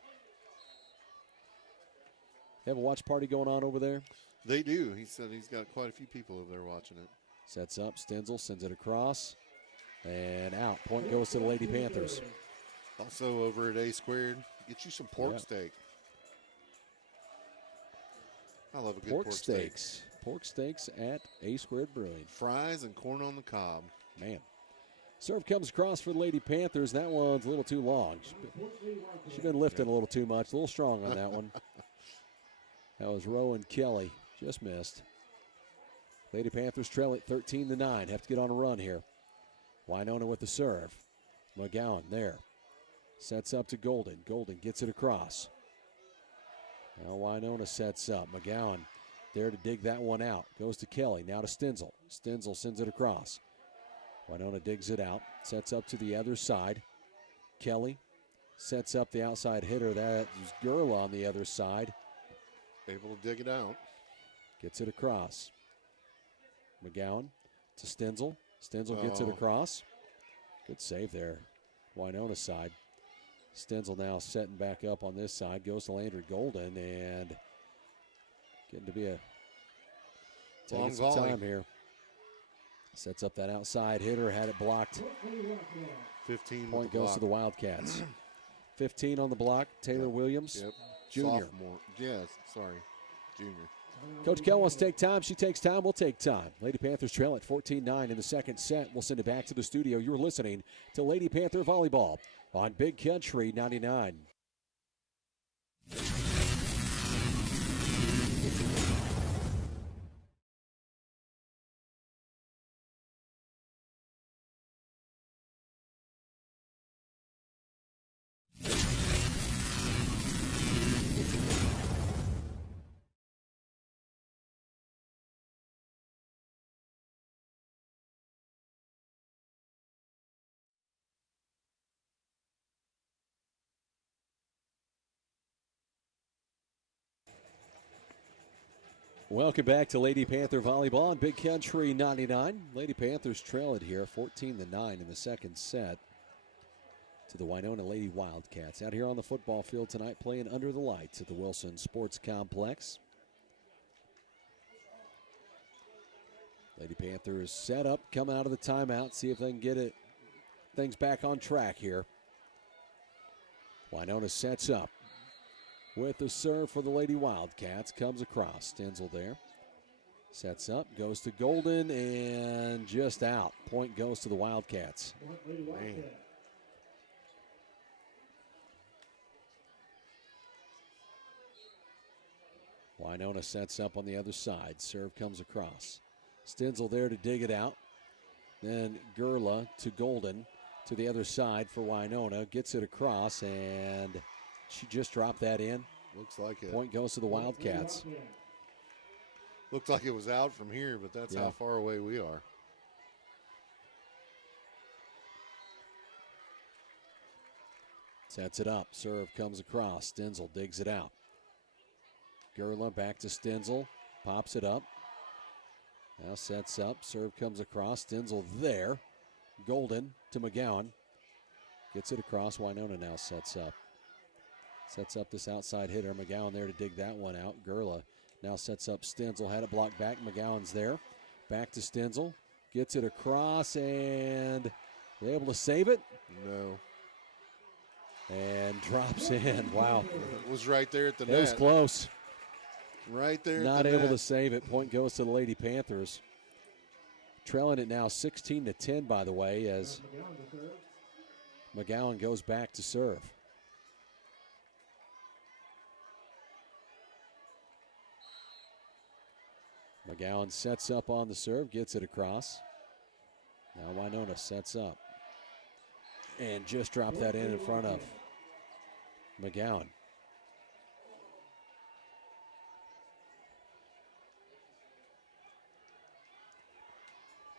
have a watch party going on over there? They do. He said he's got quite a few people over there watching it. Sets up. Stenzel sends it across. And out. Point goes to the Lady Panthers. Also over at A Squared, get you some pork steak. I love a good pork steak. Pork steaks at A Squared Brewing. Fries and corn on the cob. Man. Serve comes across for the Lady Panthers. That one's a little too long. She's been lifting a little too much. A little strong on that one. That was Rowan Kelly. Just missed. Lady Panthers trail at 13-9. Have to get on a run here. Winona with the serve. McGowan there. Sets up to Golden. Golden gets it across. Now Winona sets up. McGowan there to dig that one out. Goes to Kelly. Now to Stenzel. Stenzel sends it across. Winona digs it out. Sets up to the other side. Kelly sets up the outside hitter. That is Gerla on the other side. Able to dig it out. Gets it across. McGowan to Stenzel. Stenzel gets it across. Good save there. Winona's side. Stenzel now setting back up on this side. Goes to Landry Golden and getting to be a taking some time here. Sets up that outside hitter, had it blocked. 15 Point goes to the Wildcats. 15 on the block, Taylor Williams, junior. Sophomore. Yes, sorry, junior. Coach Kell wants to take time. She takes time. We'll take time. Lady Panthers trail at 14-9 in the second set. We'll send it back to the studio. You're listening to Lady Panther Volleyball on Big Country 99. Welcome back to Lady Panther Volleyball on Big Country 99. Lady Panthers trail it here 14-9 in the second set to the Winona Lady Wildcats. Out here on the football field tonight playing under the lights at the Wilson Sports Complex. Lady Panthers set up, coming out of the timeout, see if they can get things back on track here. Winona sets up. With the serve for the Lady Wildcats, comes across. Stenzel there. Sets up, goes to Golden, and just out. Point goes to the Wildcats. Man. Winona sets up on the other side. Serve comes across. Stenzel there to dig it out. Then Gerla to Golden to the other side for Winona. Gets it across, and she just dropped that in. Looks like it. Point goes to the Wildcats. Looked like it was out from here, but that's how far away we are. Sets it up. Serve comes across. Stenzel digs it out. Gerla back to Stenzel. Pops it up. Now sets up. Serve comes across. Stenzel there. Golden to McGowan. Gets it across. Winona now sets up. Sets up this outside hitter. McGowan there to dig that one out. Gerla now sets up Stenzel. Had it blocked back. McGowan's there. Back to Stenzel. Gets it across, and they able to save it? No. And drops in. Wow. It was right there at the net. It was close. Right there. Not able to save it. Point goes to the Lady Panthers. Trailing it now 16-10, by the way, as McGowan goes back to serve. McGowan sets up on the serve, gets it across. Now Winona sets up. And just dropped that in front of McGowan.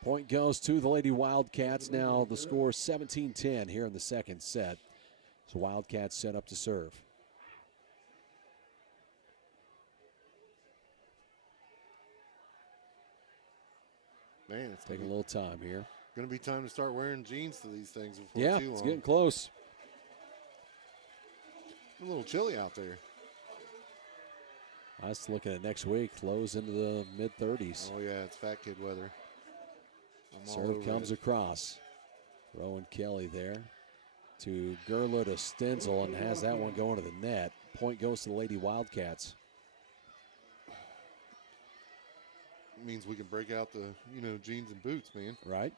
Point goes to the Lady Wildcats. Now the score 17-10 here in the second set. So Wildcats set up to serve. Man, it's taking a little time here. Going to be time to start wearing jeans to these things before yeah, too long. It's getting close. A little chilly out there. I was looking at next week, lows into the mid-30s. Oh, yeah, it's fat kid weather. Serve comes across. Rowan Kelly there to Gerla to Stenzel, and has that one going to the net. Point goes to the Lady Wildcats. Means we can break out the, jeans and boots, man. Right.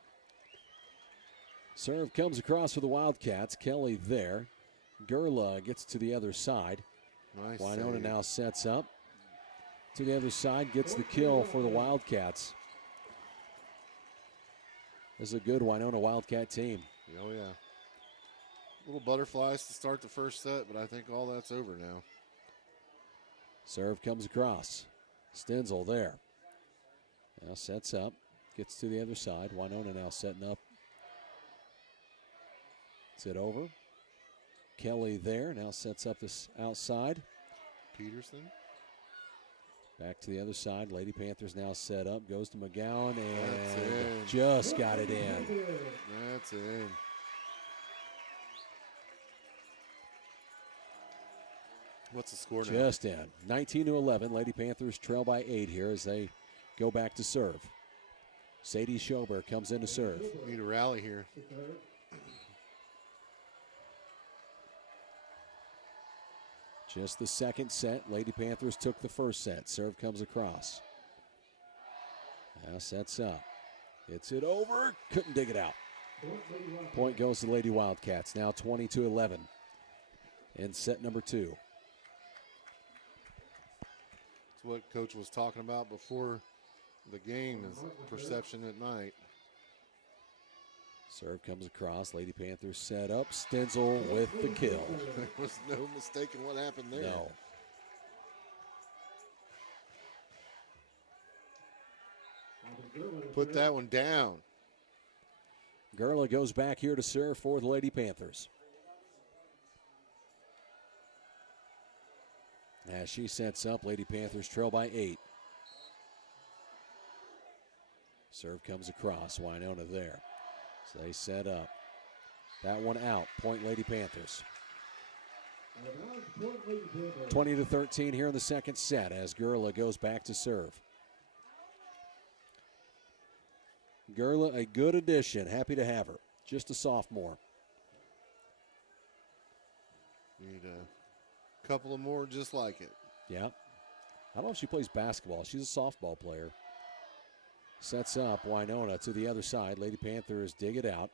Serve comes across for the Wildcats. Kelly there. Gerla gets to the other side. Nice. Winona now sets up to the other side, gets the kill for the Wildcats. This is a good Winona Wildcat team. Oh, yeah. Little butterflies to start the first set, but I think all that's over now. Serve comes across. Stenzel there. Now sets up, gets to the other side. Winona now setting up. It's it over. Kelly there, now sets up this outside. Peterson. Back to the other side. Lady Panthers now set up, goes to McGowan, and just got it in. That's in. What's the score now? Just in. 19-11. Lady Panthers trail by 8 here as they go back to serve. Sadie Schober comes in to serve. Need a rally here. Just the second set. Lady Panthers took the first set. Serve comes across. Now sets up. Gets it over. Couldn't dig it out. Point goes to the Lady Wildcats. Now 22-11 in set number 2. It's what Coach was talking about before the game, is perception at night. Serve comes across. Lady Panthers set up. Stenzel with the kill. There was no mistaking what happened there. No. Put that one down. Gerla goes back here to serve for the Lady Panthers. As she sets up, Lady Panthers trail by 8. Serve comes across. Winona there. So they set up. That one out. Point Lady Panthers. 20-13 here in the second set as Gerla goes back to serve. Gerla, a good addition. Happy to have her. Just a sophomore. Need a couple of more just like it. Yeah. I don't know if she plays basketball. She's a softball player. Sets up Winona to the other side. Lady Panthers dig it out.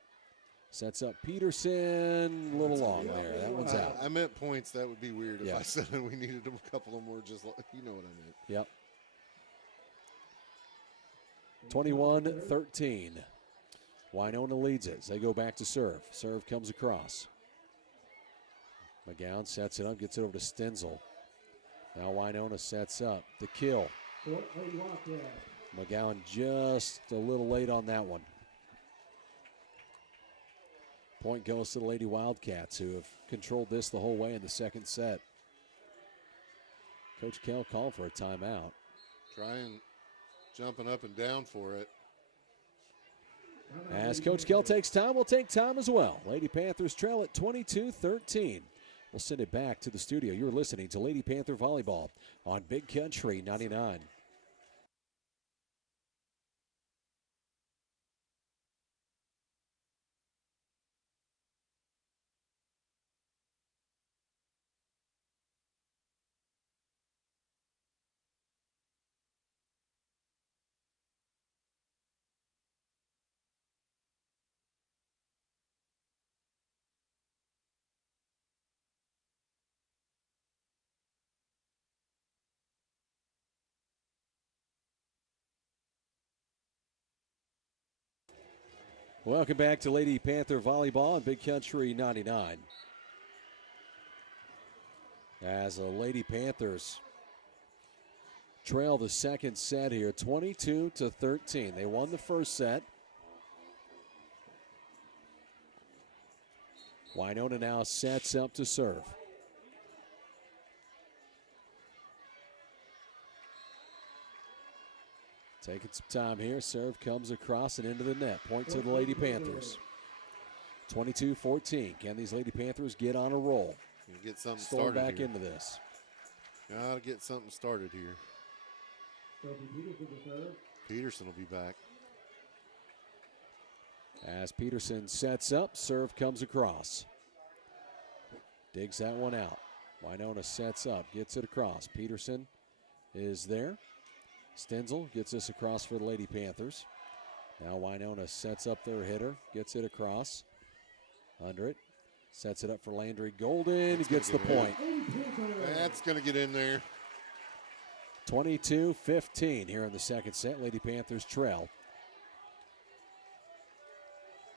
Sets up Peterson. A little long there. That one's out. I meant points. That would be weird if Yeah. I said we needed a couple of more just like, you know what I meant. Yep. 21-13. Winona leads it. They go back to serve. Serve comes across. McGowan sets it up, gets it over to Stenzel. Now Winona sets up. The kill. McGowan just a little late on that one. Point goes to the Lady Wildcats, who have controlled this the whole way in the second set. Coach Kell called for a timeout. Trying jumping up and down for it. As Coach Kell takes time, we'll take time as well. Lady Panthers trail at 22-13. We'll send it back to the studio. You're listening to Lady Panther Volleyball on Big Country 99. Welcome back to Lady Panther Volleyball on Big Country 99. As the Lady Panthers trail the second set here, 22-13. They won the first set. Winona now sets up to serve. Taking some time here. Serve comes across and into the net. Point to the Lady Panthers. 22-14. Can these Lady Panthers get on a roll? Get something Storm started back here. into this. Gotta get something started here. Peterson will be back. As Peterson sets up, serve comes across. Digs that one out. Winona sets up, gets it across. Peterson is there. Stenzel gets this across for the Lady Panthers. Now Winona sets up their hitter, gets it across. Under it. Sets it up for Landry Golden. He gets the point. That's going to get in there. 22-15 here in the second set. Lady Panthers trail.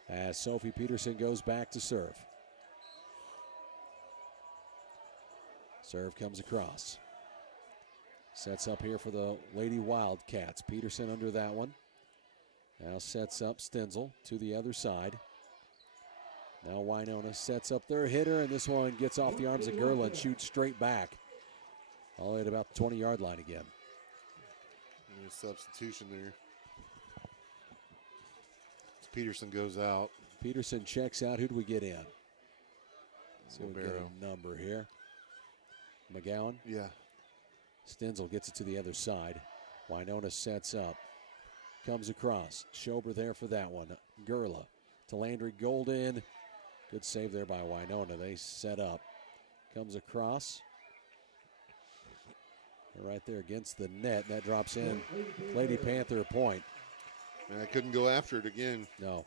As Sophie Peterson goes back to serve. Serve comes across. Sets up here for the Lady Wildcats. Peterson under that one. Now sets up Stenzel to the other side. Now Winona sets up their hitter, and this one gets off the arms of Gerla and shoots straight back. All the way at about the 20-yard line again. New substitution there. Peterson goes out. Peterson checks out. Who do we get in? So we get Barrow. a number here. McGowan. Yeah. Stenzel gets it to the other side. Winona sets up. comes across. Schober there for that one. Gurla to Landry Golden. Good save there by Winona. They set up. Comes across. Right there against the net. That drops in. Lady Panther point. And I couldn't go after it again. No.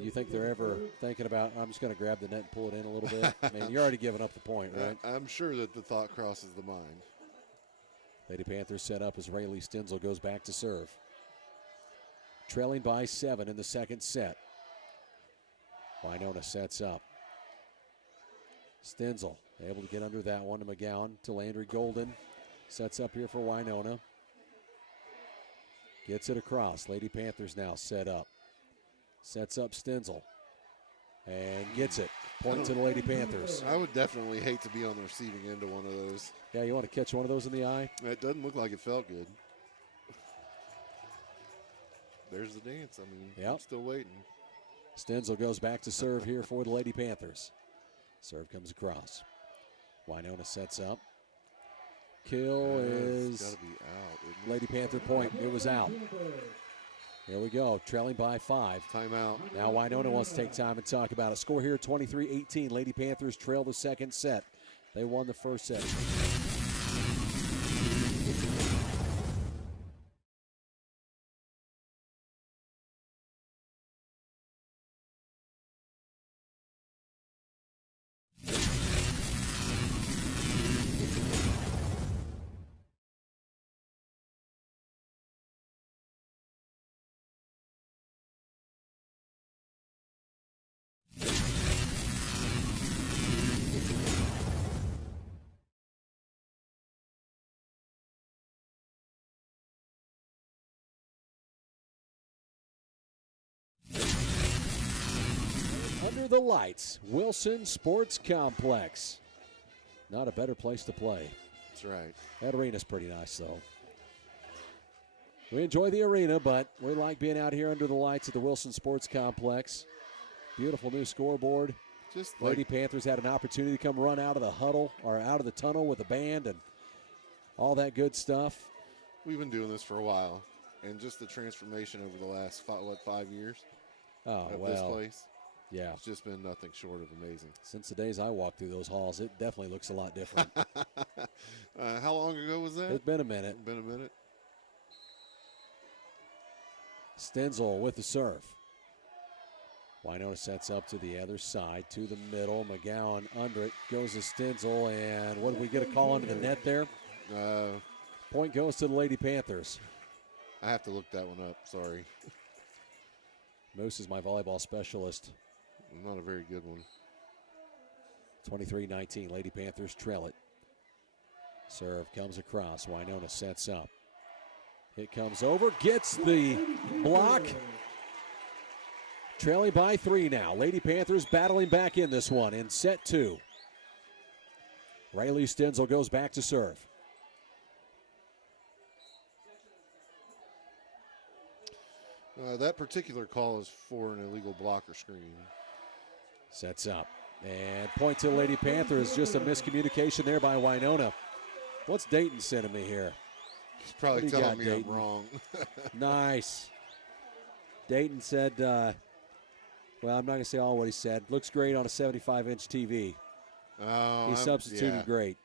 You think they're ever thinking about, I'm just going to grab the net and pull it in a little bit? I mean, you're already giving up the point, right? I'm sure that the thought crosses the mind. Lady Panthers set up as Rayleigh Stenzel goes back to serve. Trailing by 7 in the second set. Winona sets up. Stenzel able to get under that one to McGowan to Landry Golden. Sets up here for Winona. Gets it across. Lady Panthers now set up. Sets up Stenzel. And gets it. Point to the Lady Panthers. I would definitely hate to be on the receiving end of one of those. Yeah, you want to catch one of those in the eye? It doesn't look like it felt good. There's the dance. I mean, yep. I'm still waiting. Stenzel goes back to serve here for the Lady Panthers. Serve comes across. Winona sets up. Kill is gotta be out, isn't it? Lady Panther point. It was out. Here we go. Trailing by 5. Timeout. Now Winona wants to take time and talk about it. Score here 23-18. Lady Panthers trail the second set. They won the first set. Under the lights, Wilson Sports Complex. Not a better place to play. That's right. That arena's pretty nice, though. We enjoy the arena, but we like being out here under the lights at the Wilson Sports Complex. Beautiful new scoreboard. Just Lady Panthers had an opportunity to come run out of the huddle or out of the tunnel with the band and all that good stuff. We've been doing this for a while, and just the transformation over the last 5 years of this place. Yeah. It's just been nothing short of amazing. Since the days I walked through those halls, it definitely looks a lot different. How long ago was that? It's been a minute. Been a minute. Stenzel with the serve. Winona sets up to the other side, to the middle. McGowan under it. Goes to Stenzel, and what did we get a call under the net there? Point goes to the Lady Panthers. I have to look that one up. Sorry. Moose is my volleyball specialist. Not a very good one. 23-19. Lady Panthers trail it. Serve comes across. Winona sets up. Hit comes over. Gets the block. Trailing by 3 now. Lady Panthers battling back in this one in set 2. Rayleigh Stenzel goes back to serve. That particular call is for an illegal blocker screen. Sets up. And point to the Lady Panthers. Just a miscommunication there by Winona. What's Dayton sending me here? He's probably telling me I'm wrong. Nice. Dayton said, well, I'm not going to say all what he said. Looks great on a 75-inch TV. Oh, he substituted great.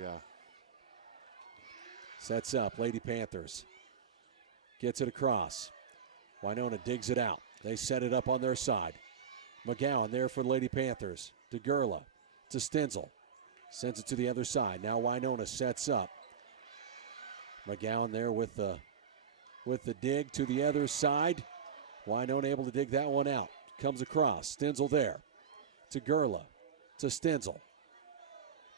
Yeah. Sets up. Lady Panthers. Gets it across. Winona digs it out. They set it up on their side. McGowan there for the Lady Panthers. To Gurla. To Stenzel. Sends it to the other side. Now Winona sets up. McGowan there with the dig to the other side. Winona able to dig that one out. Comes across. Stenzel there. To Gurla. To Stenzel.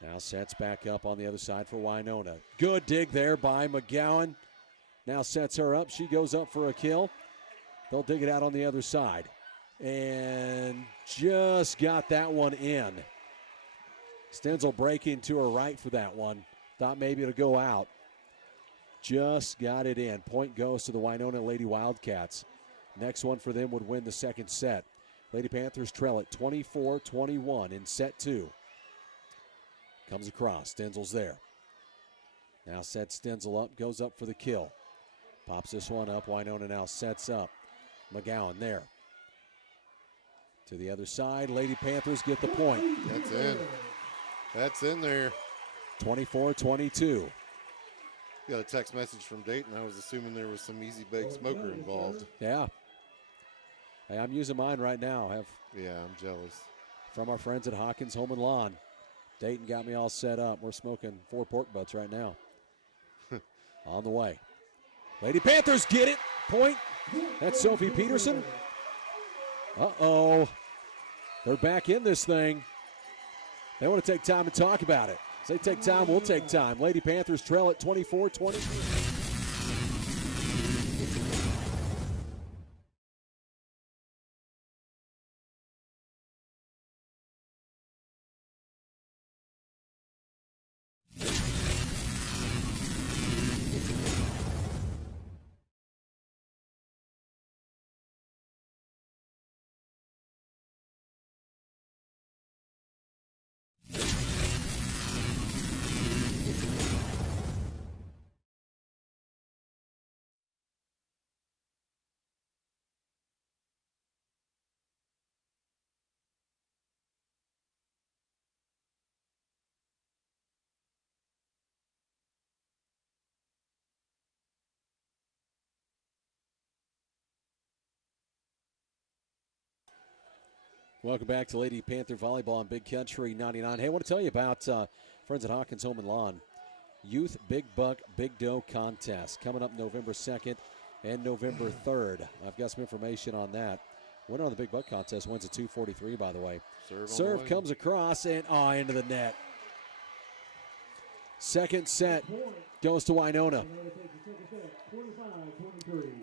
Now sets back up on the other side for Winona. Good dig there by McGowan. Now sets her up. She goes up for a kill. They'll dig it out on the other side. And just got that one in. Stenzel breaking to her right for that one. Thought maybe it'll go out. Just got it in. Point goes to the Winona Lady Wildcats. Next one for them would win the second set. Lady Panthers trail it 24-21 in set 2. Comes across. Stenzel's there. Now sets Stenzel up, goes up for the kill. Pops this one up. Winona now sets up. McGowan there. To the other side. Lady Panthers get the point. That's in. That's in there. 24-22. Got a text message from Dayton. I was assuming there was some easy baked smoker involved. Yeah. Hey, I'm using mine right now. Yeah, I'm jealous. From our friends at Hawkins Home and Lawn. Dayton got me all set up. We're smoking 4 pork butts right now. On the way. Lady Panthers get it. Point. That's Sophie Peterson. Uh-oh. They're back in this thing. They want to take time to talk about it. If they take time, we'll take time. Lady Panthers trail at 24-23. Welcome back to Lady Panther Volleyball on Big Country 99. Hey, I want to tell you about friends at Hawkins Home and Lawn. Youth Big Buck Big Dough Contest coming up November 2nd and November 3rd. I've got some information on that. Winner on the Big Buck Contest wins at 2:43, by the way. Serve comes across and into the net. Second set goes to Winona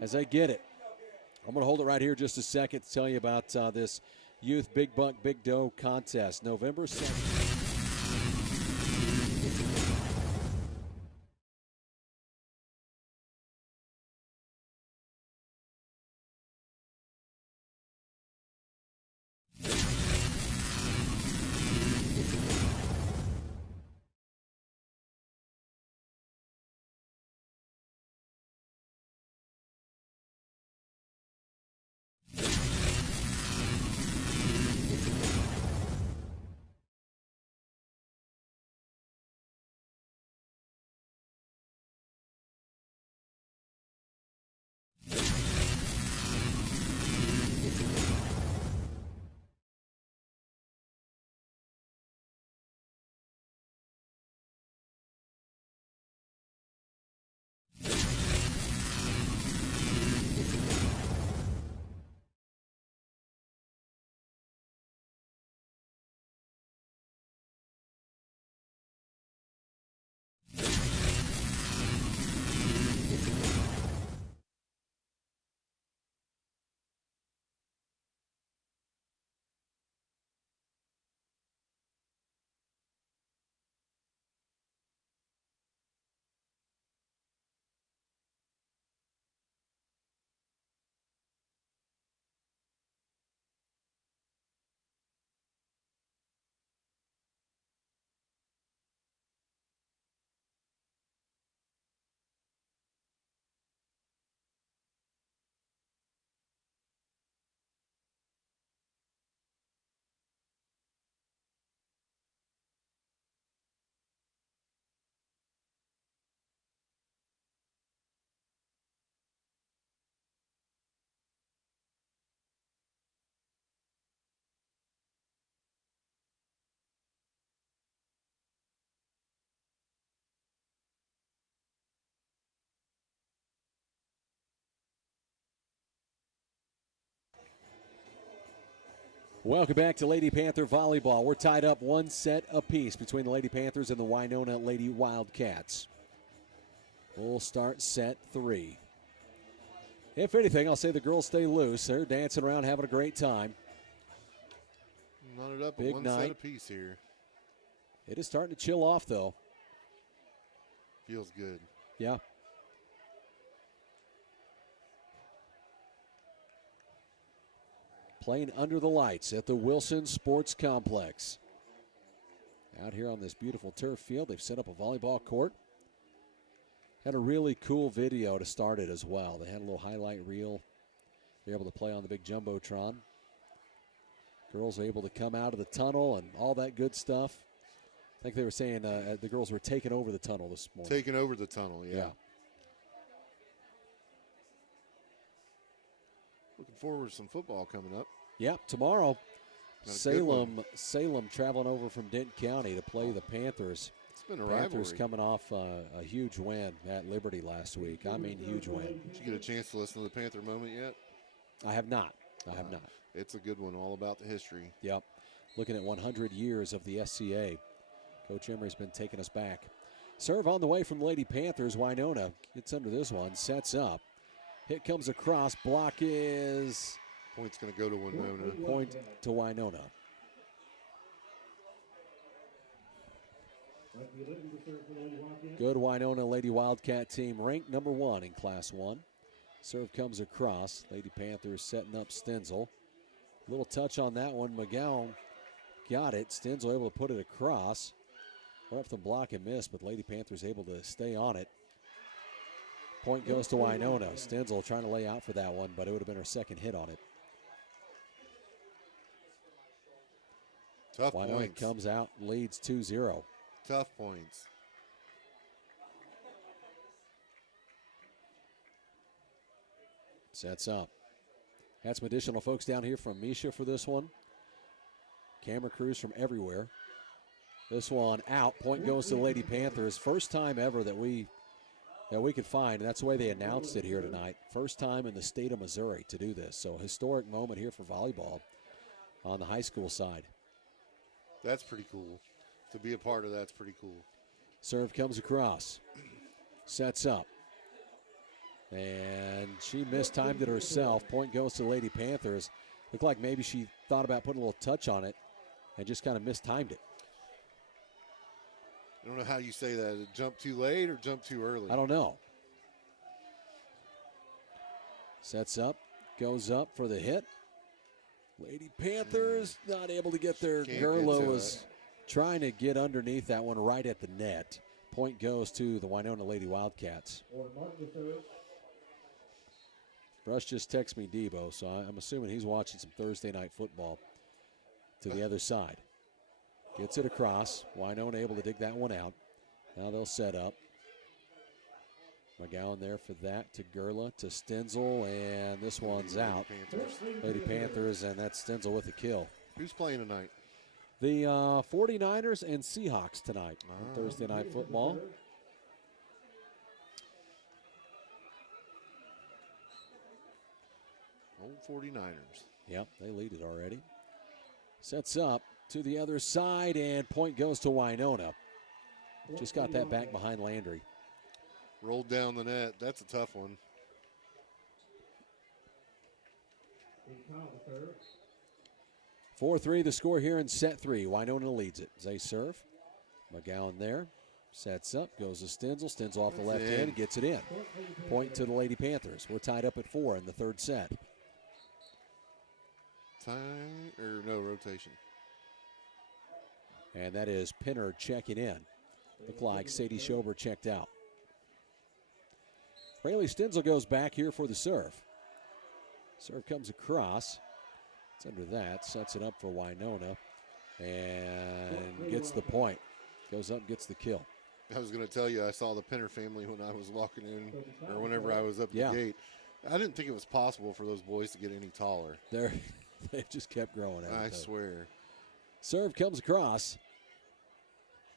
as they get it. I'm going to hold it right here just a second to tell you about this Youth Big Buck Big Dough Contest, November 2nd. Welcome back to Lady Panther Volleyball. We're tied up 1 set apiece between the Lady Panthers and the Winona Lady Wildcats. We'll start set 3. If anything, I'll say the girls stay loose. They're dancing around, having a great time. Knotted up Big one night. set apiece here. It is starting to chill off, though. Feels good. Yeah. Playing under the lights at the Wilson Sports Complex. Out here on this beautiful turf field, they've set up a volleyball court. Had a really cool video to start it as well. They had a little highlight reel. They're able to play on the big Jumbotron. Girls are able to come out of the tunnel and all that good stuff. I think they were saying the girls were taking over the tunnel this morning. Taking over the tunnel, yeah. Looking forward to some football coming up. Yep, tomorrow, Salem traveling over from Denton County to play the Panthers. It's been a Panthers rivalry. coming off a huge win at Liberty last week. I mean, huge win. Did you get a chance to listen to the Panther moment yet? I have not. It's a good one, all about the history. Yep. Looking at 100 years of the SCA. Coach Emery's been taking us back. Serve on the way from the Lady Panthers. Winona gets under this one, sets up. Hit comes across. Block is... Point's going to go to Winona. Point to Winona. Good Winona Lady Wildcat team, ranked number 1 in Class 1. Serve comes across. Lady Panthers setting up Stenzel. Little touch on that one. McGowan got it. Stenzel able to put it across. Went up the block and missed, but Lady Panthers able to stay on it. Point goes to Winona. Stenzel trying to lay out for that one, but it would have been her second hit on it. Tough Winona points. comes out, leads 2-0. Tough points. Sets up. Had some additional folks down here from Misha for this one. Camera crews from everywhere. This one out. Point goes to the Lady Panthers. First time ever that we could find, and that's the way they announced it here tonight. First time in the state of Missouri to do this. So historic moment here for volleyball on the high school side. That's pretty cool. To be a part of that's pretty cool. Serve comes across. Sets up. And she mistimed it herself. Point goes to the Lady Panthers. Looked like maybe she thought about putting a little touch on it and just kind of mistimed it. I don't know how you say that. Did it jump too late or jump too early? I don't know. Sets up. Goes up for the hit. Lady Panthers not able to get there. Gerlo was trying to get underneath that one right at the net. Point goes to the Winona Lady Wildcats. Brush just texted me Debo, so I'm assuming he's watching some Thursday night football to the other side. Gets it across. Winona able to dig that one out. Now they'll set up. McGowan there for that to Gerla, to Stenzel, and this one's out. Lady Panthers, and that's Stenzel with the kill. Who's playing tonight? The 49ers and Seahawks tonight on Thursday night football. Old 49ers. Yep, they lead it already. Sets up to the other side, and point goes to Winona. Just got that back behind Landry. Rolled down the net. That's a tough one. 4-3 the score here in set 3. Winona leads it. They serve. McGowan there. Sets up. Goes to Stenzel. Stenzel off the left hand and gets it in. Point to the Lady Panthers. We're tied up at 4 in the third set. Rotation. And that is Pinner checking in. Looked like Sadie Schober checked out. Rayleigh Stenzel goes back here for the serve. Serve comes across. It's under that. Sets it up for Winona. And gets the point. Goes up, gets the kill. I was going to tell you, I saw the Pinner family when I was walking in, or whenever I was up the gate. I didn't think it was possible for those boys to get any taller. They've just kept growing. I swear. Serve comes across.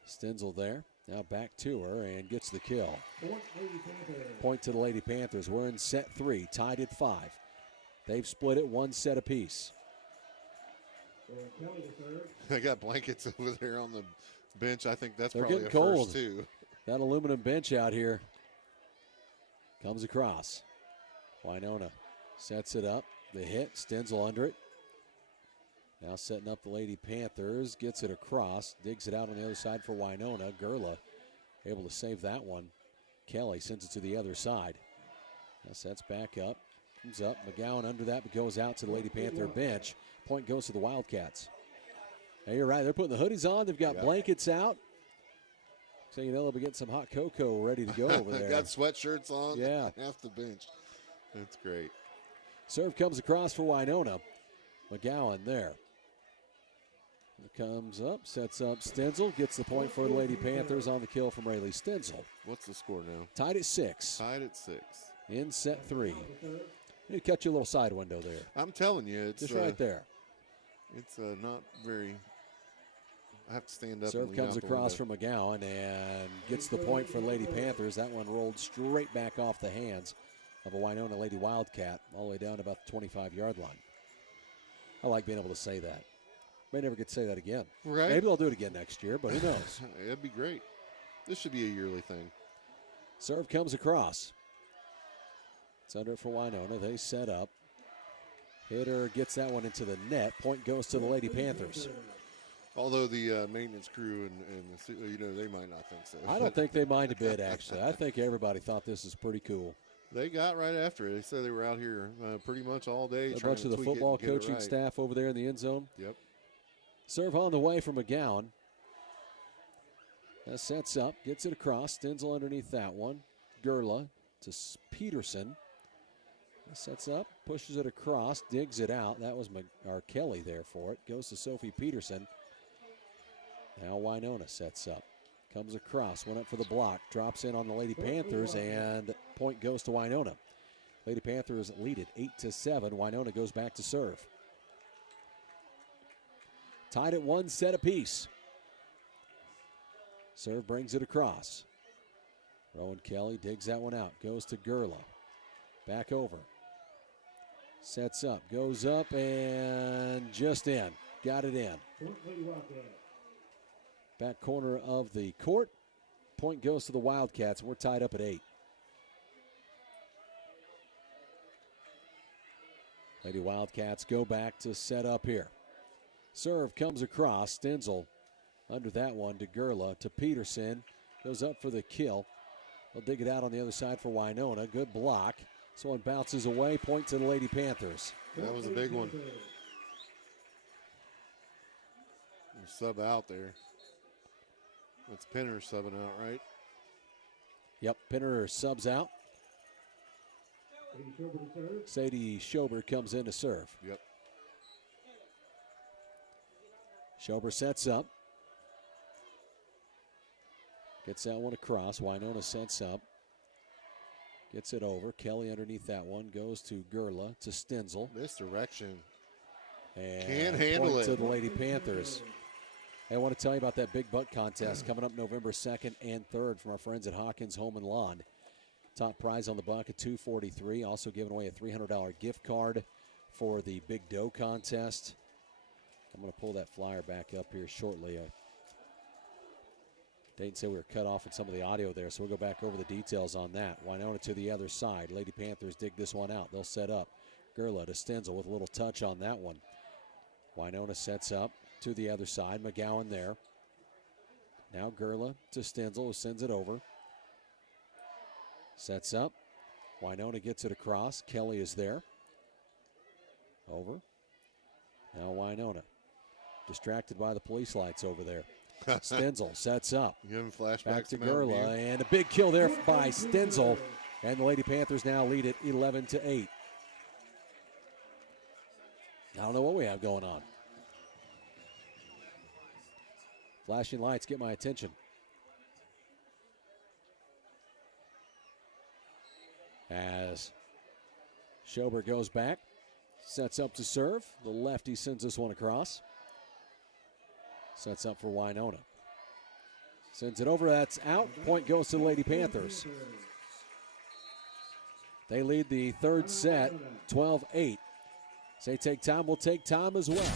Stenzel there. Now back to her and gets the kill. Point to the Lady Panthers. We're in set 3, tied at 5. They've split it 1 set apiece. They got blankets over there on the bench. I think that's They're probably getting a cold. first, too. That aluminum bench out here comes across. Winona sets it up. The hit. Stenzel under it. Now setting up the Lady Panthers. Gets it across. Digs it out on the other side for Winona. Gerla able to save that one. Kelly sends it to the other side. Now sets back up. Comes up. McGowan under that, but goes out to the Lady Panther bench. Point goes to the Wildcats. Hey, you're right. They're putting the hoodies on. They've got blankets out. So you know they'll be getting some hot cocoa ready to go over there. Got sweatshirts on. Yeah. Half the bench. That's great. Serve comes across for Winona. McGowan there. Comes up, sets up Stenzel, gets the point for the Lady Panthers on the kill from Rayleigh Stenzel. What's the score now? Tied at 6. Tied at 6. In set 3. Need to cut you a little side window there. I'm telling you, it's just right there. It's not very. I have to stand up. Serve comes across from McGowan and gets the point for Lady Panthers. That one rolled straight back off the hands of a Winona Lady Wildcat, all the way down to about the 25-yard line. I like being able to say that. May never get to say that again. Right. Maybe I'll do it again next year, but who knows? It'd be great. This should be a yearly thing. Serve comes across. It's under for Winona. They set up. Hitter gets that one into the net. Point goes to the Lady Panthers. Although the maintenance crew and they might not think so. I don't think they mind a bit, actually. I think everybody thought this is pretty cool. They got right after it. They said they were out here pretty much all day. A bunch of the football coaching staff over there in the end zone. Yep. Serve on the way from McGowan. That sets up, gets it across. Stenzel underneath that one. Gerla to Peterson. That sets up, pushes it across, digs it out. That was Kelly there for it. Goes to Sophie Peterson. Now Winona sets up. Comes across, went up for the block. Drops in on the Lady Panthers, and point goes to Winona. Lady Panthers lead it 8-7. Winona goes back to serve. Tied at 1 set apiece. Serve brings it across. Rowan Kelly digs that one out. Goes to Gerla. Back over. Sets up. Goes up and just in. Got it in. Back corner of the court. Point goes to the Wildcats. We're tied up at 8. Lady Wildcats go back to set up here. Serve comes across. Stenzel under that one to Gerla to Peterson. Goes up for the kill. They'll dig it out on the other side for Winona. Good block. So one bounces away. Point to the Lady Panthers. That was a big one. Sub out there. That's Pinner subbing out, right? Yep, Pinner subs out. Sadie Schober comes in to serve. Yep. Schober sets up. Gets that one across. Winona sets up. Gets it over. Kelly underneath that one. Goes to Gerla, to Stenzel. Misdirection. And can't handle it. To the Lady Panthers. Hey, I want to tell you about that big butt contest coming up November 2nd and 3rd from our friends at Hawkins Home and Lawn. Top prize on the bucket, $243. Also giving away a $300 gift card for the Big Dough contest. I'm going to pull that flyer back up here shortly. Dayton said we were cut off in some of the audio there, so we'll go back over the details on that. Winona to the other side. Lady Panthers dig this one out. They'll set up. Gerla to Stenzel with a little touch on that one. Winona sets up to the other side. McGowan there. Now Gerla to Stenzel, who sends it over. Sets up. Winona gets it across. Kelly is there. Over. Now Winona. Distracted by the police lights over there. Stenzel sets up. Back to Gerla, and a big kill there by Stenzel. And the Lady Panthers now lead it 11-8. I don't know what we have going on. Flashing lights get my attention. As Schober goes back, sets up to serve. The lefty sends this one across. Sets up for Winona. Sends it over, that's out. Point goes to the Lady Panthers. They lead the third set, 12-8. Say take time, we'll take time as well.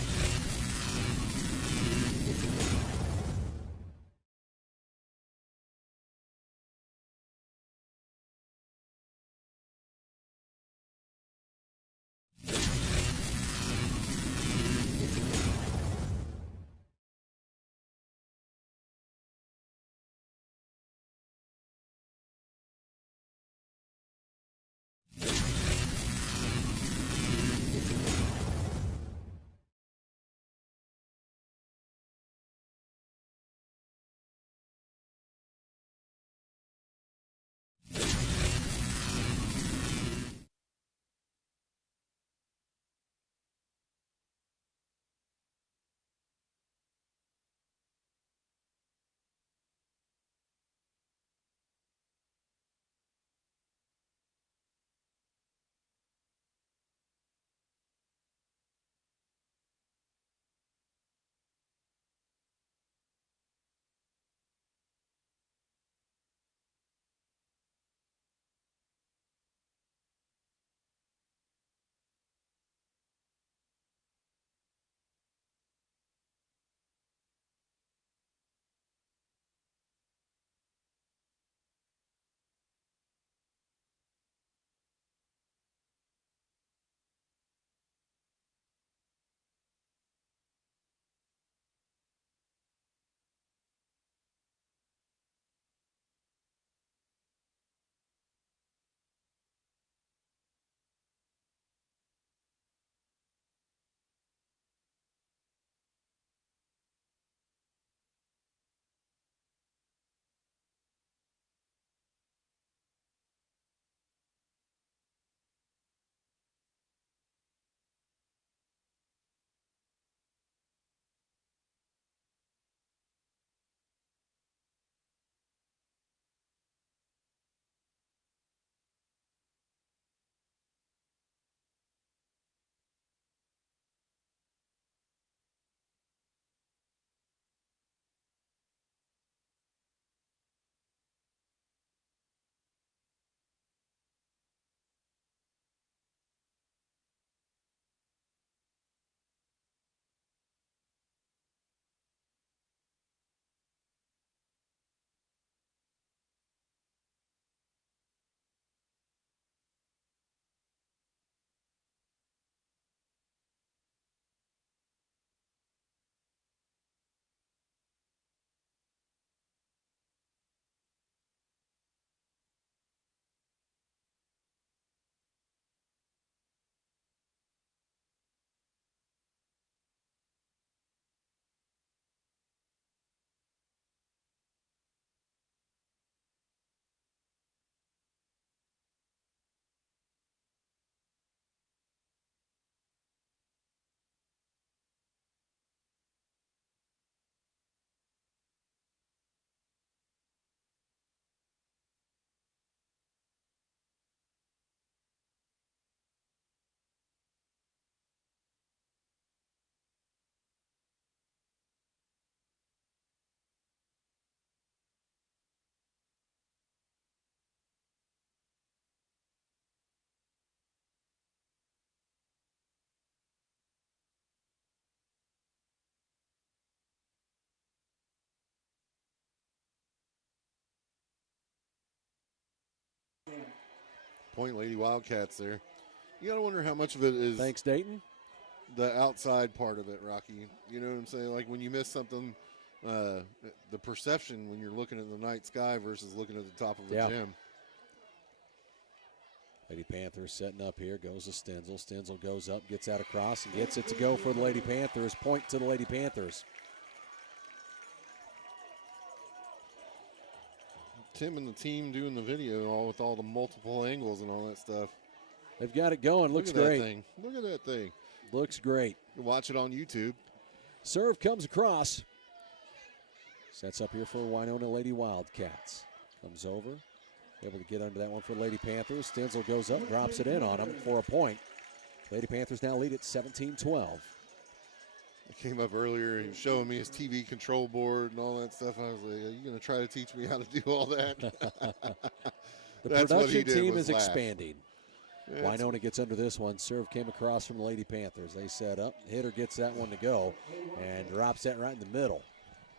Point Lady Wildcats there. You got to wonder how much of it is. Thanks, Dayton. The outside part of it, Rocky. You know what I'm saying? Like when you miss something, the perception when you're looking at the night sky versus looking at the top of the gym. Lady Panthers setting up here. Goes to Stenzel. Stenzel goes up, gets out across, and gets it to go for the Lady Panthers. Point to the Lady Panthers. Tim and the team doing the video all with all the multiple angles and all that stuff. They've got it going. Looks Look at great. That thing. Look at that thing. Looks great. You can watch it on YouTube. Serve comes across. Sets up here for Winona Lady Wildcats. Comes over. Able to get under that one for Lady Panthers. Stenzel goes up, drops it in on him for a point. Lady Panthers now lead at 17-12. I came up earlier. He was showing me his TV control board and all that stuff. I was like, are you going to try to teach me how to do all that? The production team is expanding. Yeah, Winona gets under this one. Serve came across from the Lady Panthers. They set up. Hitter gets that one to go and drops that right in the middle.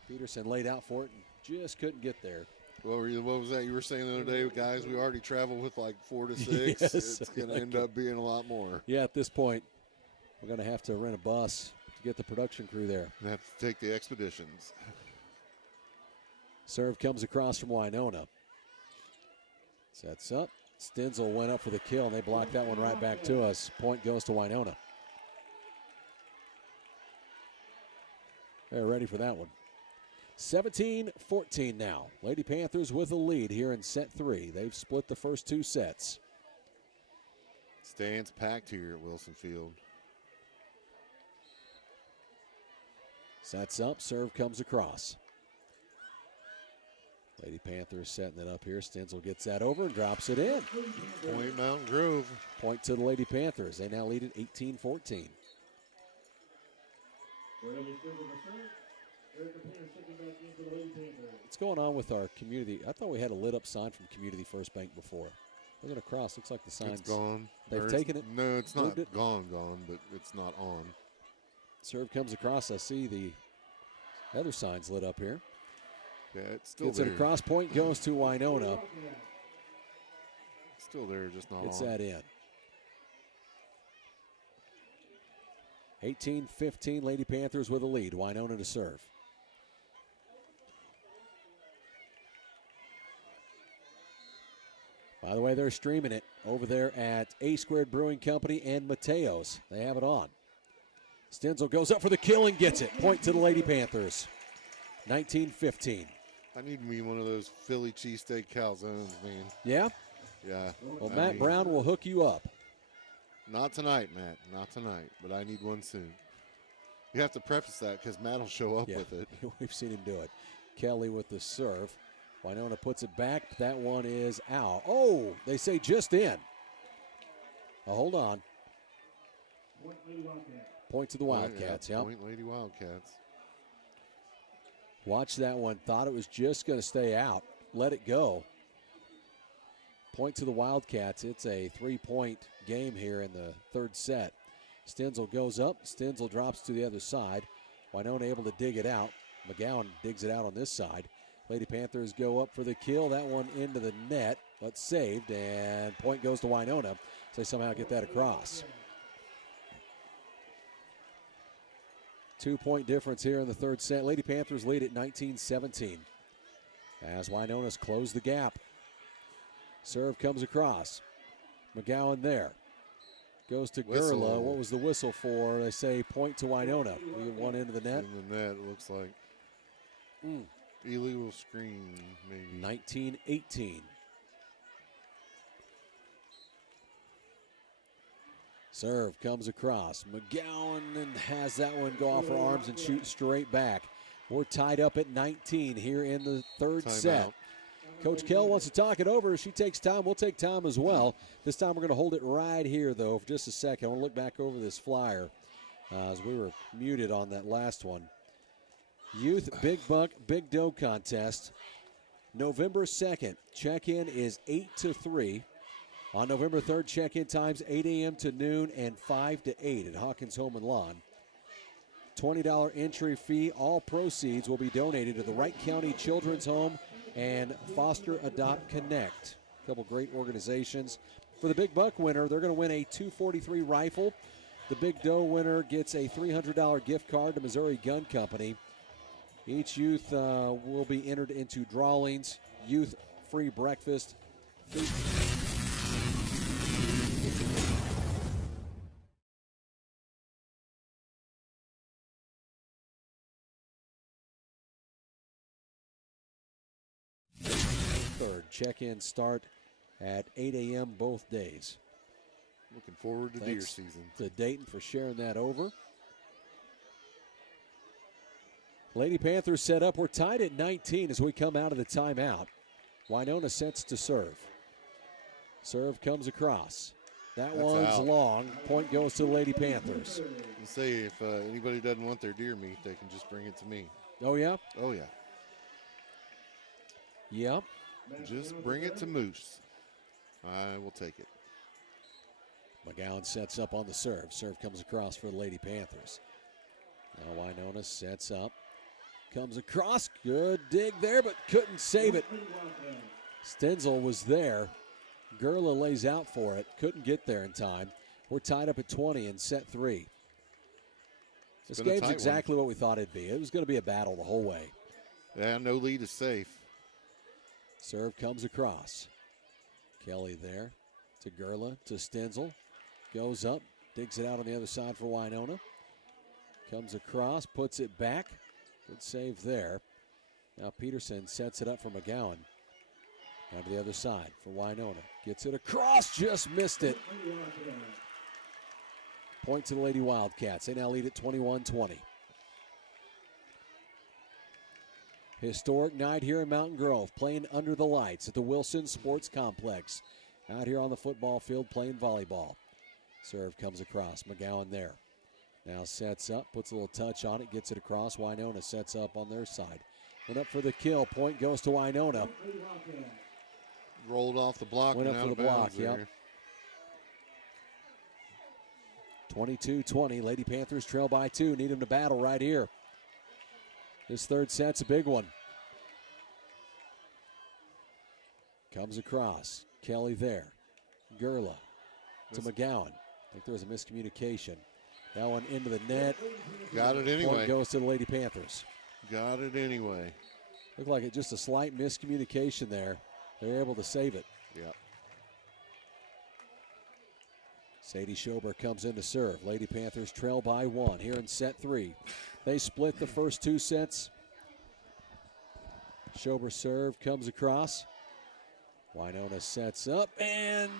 Peterson laid out for it and just couldn't get there. What was that you were saying the other day, guys? We already traveled with like 4 to 6. Yes. It's going to end up being a lot more. Yeah, at this point, we're going to have to rent a bus to get the production crew there. We have to take the expeditions. Serve comes across from Winona. Sets up. Stenzel went up for the kill, and they blocked that one right back to us. Point goes to Winona. They're ready for that one. 17-14 now. Lady Panthers with a lead here in set 3. They've split the first 2 sets. Stands packed here at Wilson Field. Sets up. Serve comes across. Lady Panthers setting it up here. Stenzel gets that over and drops it in. Point Mountain Grove. Point to the Lady Panthers. They now lead at 18-14. What's going on with our community? I thought we had a lit up sign from Community First Bank before. Looking across, looks like the sign's It's gone. They've taken it. No, it's not it. gone, but it's not on. Serve comes across. I see the other signs lit up here. Yeah, it's still Gets there. it across. Point goes to Winona. It's still there, just not on. Gets that in. 18-15, Lady Panthers with a lead. Winona to serve. By the way, they're streaming it over there at A Squared Brewing Company and Mateo's. They have it on. Stenzel goes up for the kill and gets it. Point to the Lady Panthers. 19-15. I need me one of those Philly cheesesteak calzones, man. Yeah? Yeah. Well, Matt Brown will hook you up. Not tonight, Matt. Not tonight. But I need one soon. You have to preface that because Matt will show up with it. We've seen him do it. Kelly with the serve. Winona puts it back. That one is out. Oh, they say just in. Oh, hold on. Point to the Wildcats. Yeah, Point Lady Wildcats. Watch that one. Thought it was just going to stay out. Let it go. Point to the Wildcats. It's a 3-point game here in the third set. Stenzel goes up. Stenzel drops to the other side. Winona able to dig it out. McGowan digs it out on this side. Lady Panthers go up for the kill. That one into the net, but saved. And point goes to Winona. So they somehow get that across. 2-point difference here in the third set. Lady Panthers lead at 19-17. As Winona's closed the gap. Serve comes across. McGowan there. Goes to Gurla. What was the whistle for? They say point to Winona. We get one into the net. In the net, it looks like. Illegal screen, maybe. 19-18. Serve comes across. McGowan and has that one go off her arms and shoot straight back. We're tied up at 19 here in the third set. Out. Coach Kell wants to talk it over. She takes time. We'll take time as well. This time we're going to hold it right here, though, for just a second. I want to look back over this flyer as we were muted on that last one. Youth Big Buck Big Dough Contest, November 2nd. Check-in is 8 to 3. On November 3rd, check-in times 8 a.m. to noon and 5 to 8 at Hawkins Home and Lawn. $20 entry fee. All proceeds will be donated to the Wright County Children's Home and Foster Adopt Connect. A couple great organizations. for the Big Buck winner, they're going to win a .243 rifle. The Big Doe winner gets a $300 gift card to Missouri Gun Company. Each youth will be entered into drawings, youth free breakfast. Third check-in start at 8 a.m. both days. Looking forward to deer season. To Dayton for sharing that over. Lady Panthers set up. We're tied at 19 as we come out of the timeout. Winona sets to serve. Serve comes across. That's one's out. Long. Point goes to the Lady Panthers. You say if anybody doesn't want their deer meat, they can just bring it to me. Oh, yeah? Oh, yeah. Yep. Just bring it to Moose. I will take it. McGowan sets up on the serve. Serve comes across for the Lady Panthers. Now Winona sets up. Comes across. Good dig there, but couldn't save it. Stenzel was there. Gerla lays out for it. Couldn't get there in time. We're tied up at 20 in set 3. This game's exactly what we thought it'd be. It was going to be a battle the whole way. Yeah, no lead is safe. Serve comes across. Kelly there to Gerla, to Stenzel. Goes up, digs it out on the other side for Winona. Comes across, puts it back. Good save there. Now Peterson sets it up for McGowan. Down to the other side for Winona. Gets it across, just missed it. Point to the Lady Wildcats. They now lead at 21-20. Historic night here in Mountain Grove, playing under the lights at the Wilson Sports Complex. Out here on the football field playing volleyball. Serve comes across. McGowan there. Now sets up, puts a little touch on it, gets it across. Winona sets up on their side. Went up for the kill. Point goes to Winona. Rolled off the block. Went up for the block, yep. 22-20. Lady Panthers trail by 2. Need them to battle right here. This third set's a big one. Comes across. Kelly there. Gerla to McGowan. I think there was a miscommunication. That one into the net. Got it anyway. Point goes to the Lady Panthers. Got it anyway. Looked like it just a slight miscommunication there. They were able to save it. Yep. Sadie Schober comes in to serve. Lady Panthers trail by 1 here in set 3. They split the first 2 sets. Schober serve comes across. Winona sets up and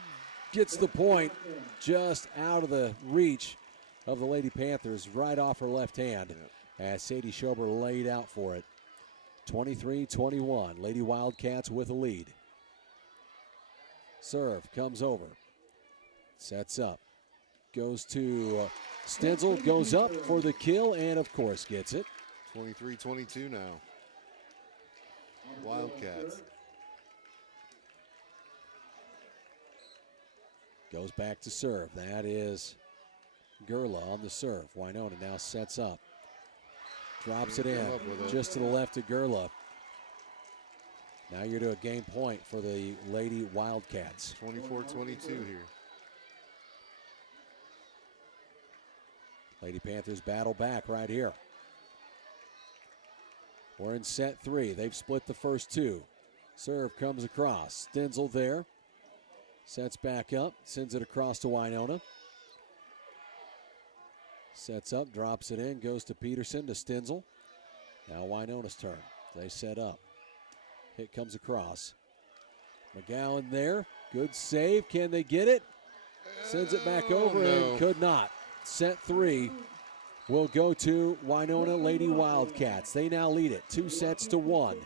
gets the point just out of the reach of the Lady Panthers, right off her left hand, as Sadie Schober laid out for it. 23-21. Lady Wildcats with a lead. Serve comes over. Sets up. Goes to Stenzel. Goes up for the kill and, of course, gets it. 23-22 now. Wildcats. Goes back to serve. That is Gerla on the serve. Winona now sets up. Drops it in just to the left of Gerla. Now you're to a game point for the Lady Wildcats. 24-22 here. Lady Panthers battle back right here. We're in set 3. They've split the first 2. Serve comes across. Stenzel there. Sets back up. Sends it across to Winona. Sets up, drops it in, goes to Peterson, to Stenzel. Now Winona's turn. They set up. Hit comes across. McGowan there. Good save. Can they get it? Sends it back over and could not. Set 3 will go to Winona Lady Wildcats. They now lead it 2-1.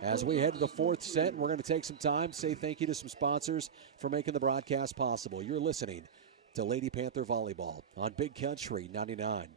As we head to the 4th set, we're going to take some time, say thank you to some sponsors for making the broadcast possible. You're listening to Lady Panther Volleyball on Big Country 99.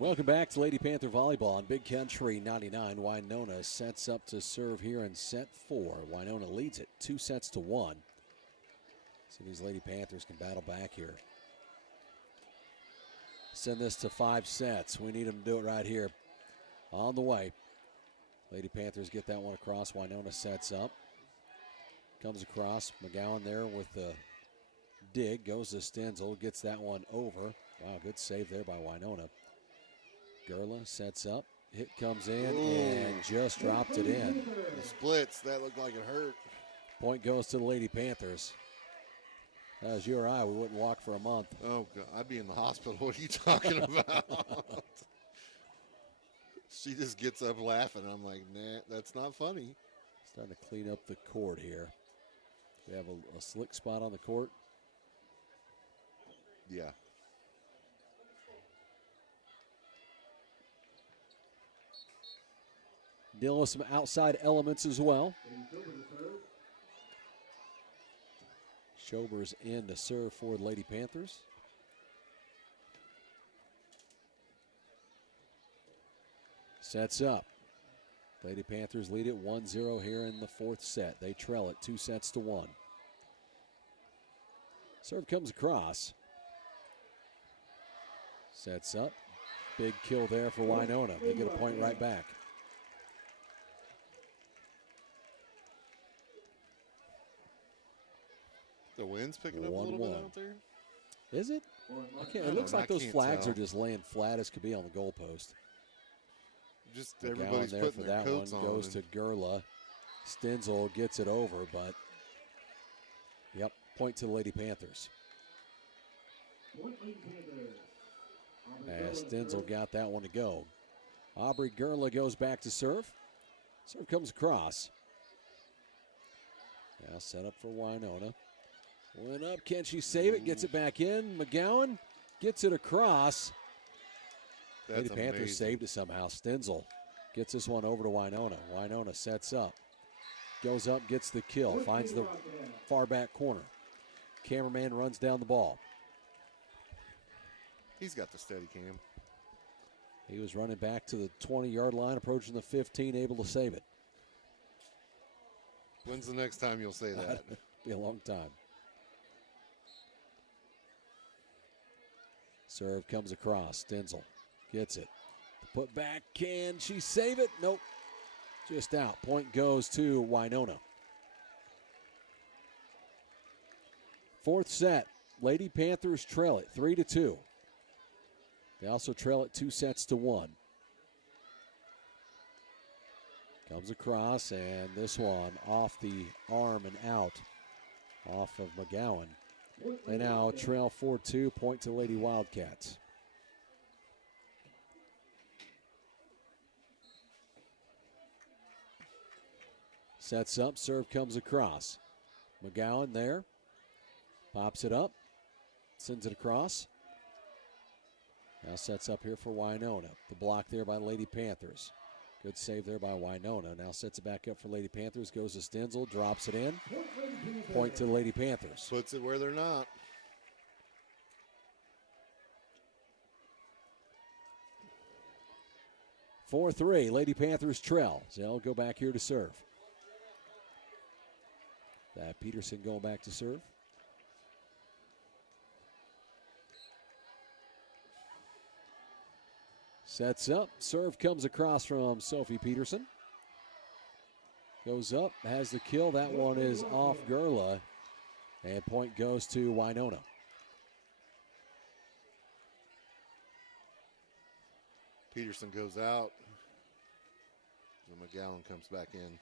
Welcome back to Lady Panther Volleyball on Big Country 99. Winona sets up to serve here in set 4. Winona leads it 2-1. So these Lady Panthers can battle back here. Send this to 5 sets. We need them to do it right here. On the way. Lady Panthers get that one across. Winona sets up. Comes across. McGowan there with the dig. Goes to Stenzel. Gets that one over. Wow, good save there by Winona. Gerla sets up. Hit comes in and just dropped it in. The splits, that looked like it hurt. Point goes to the Lady Panthers. As you or I, we wouldn't walk for a month. Oh, God, I'd be in the hospital. What are you talking about? She just gets up laughing. I'm like, nah, that's not funny. Starting to clean up the court here. We have a slick spot on the court. Yeah. Dealing with some outside elements as well. Schober's in to serve for the Lady Panthers. Sets up. Lady Panthers lead it 1-0 here in the 4th set. They trail it 2-1. Serve comes across. Sets up. Big kill there for Winona. They get a point right back. The wind's picking up a little bit out there. Is it? It looks like those flags are just laying flat as could be on the goalpost. Just everybody's there putting for their that coats one. on. Goes to Gerla. Stenzel gets it over, but yep, point to the Lady Panthers. As Stenzel got that one to go. Aubrey Gerla goes back to serve. Serve comes across. Now set up for Winona. Went up, can she save it? Gets it back in. McGowan gets it across. Lady Panthers saved it somehow. Stenzel gets this one over to Winona. Winona sets up. Goes up, gets the kill. Finds the far back corner. Cameraman runs down the ball. He's got the steady cam. He was running back to the 20-yard line, approaching the 15, able to save it. When's the next time you'll say that? Be a long time. Serve comes across. Stenzel gets it. Put back. Can she save it? Nope. Just out. Point goes to Winona. 4th set. Lady Panthers trail it 3-2. They also trail it 2-1. Comes across, and this one off the arm and out off of McGowan. They now trail 4-2, point to Lady Wildcats. Sets up, serve comes across. McGowan there. Pops it up, sends it across. Now sets up here for Winona. The block there by Lady Panthers. Good save there by Winona. Now sets it back up for Lady Panthers. Goes to Stenzel, drops it in. Point to the Lady Panthers. Puts it where they're not. Four 3. Lady Panthers trail. They'll go back here to serve. That Peterson going back to serve. Sets up. Serve comes across from Sophie Peterson. Goes up, has the kill. That one is off Gerla. And point goes to Winona. Peterson goes out. And McGowan comes back in.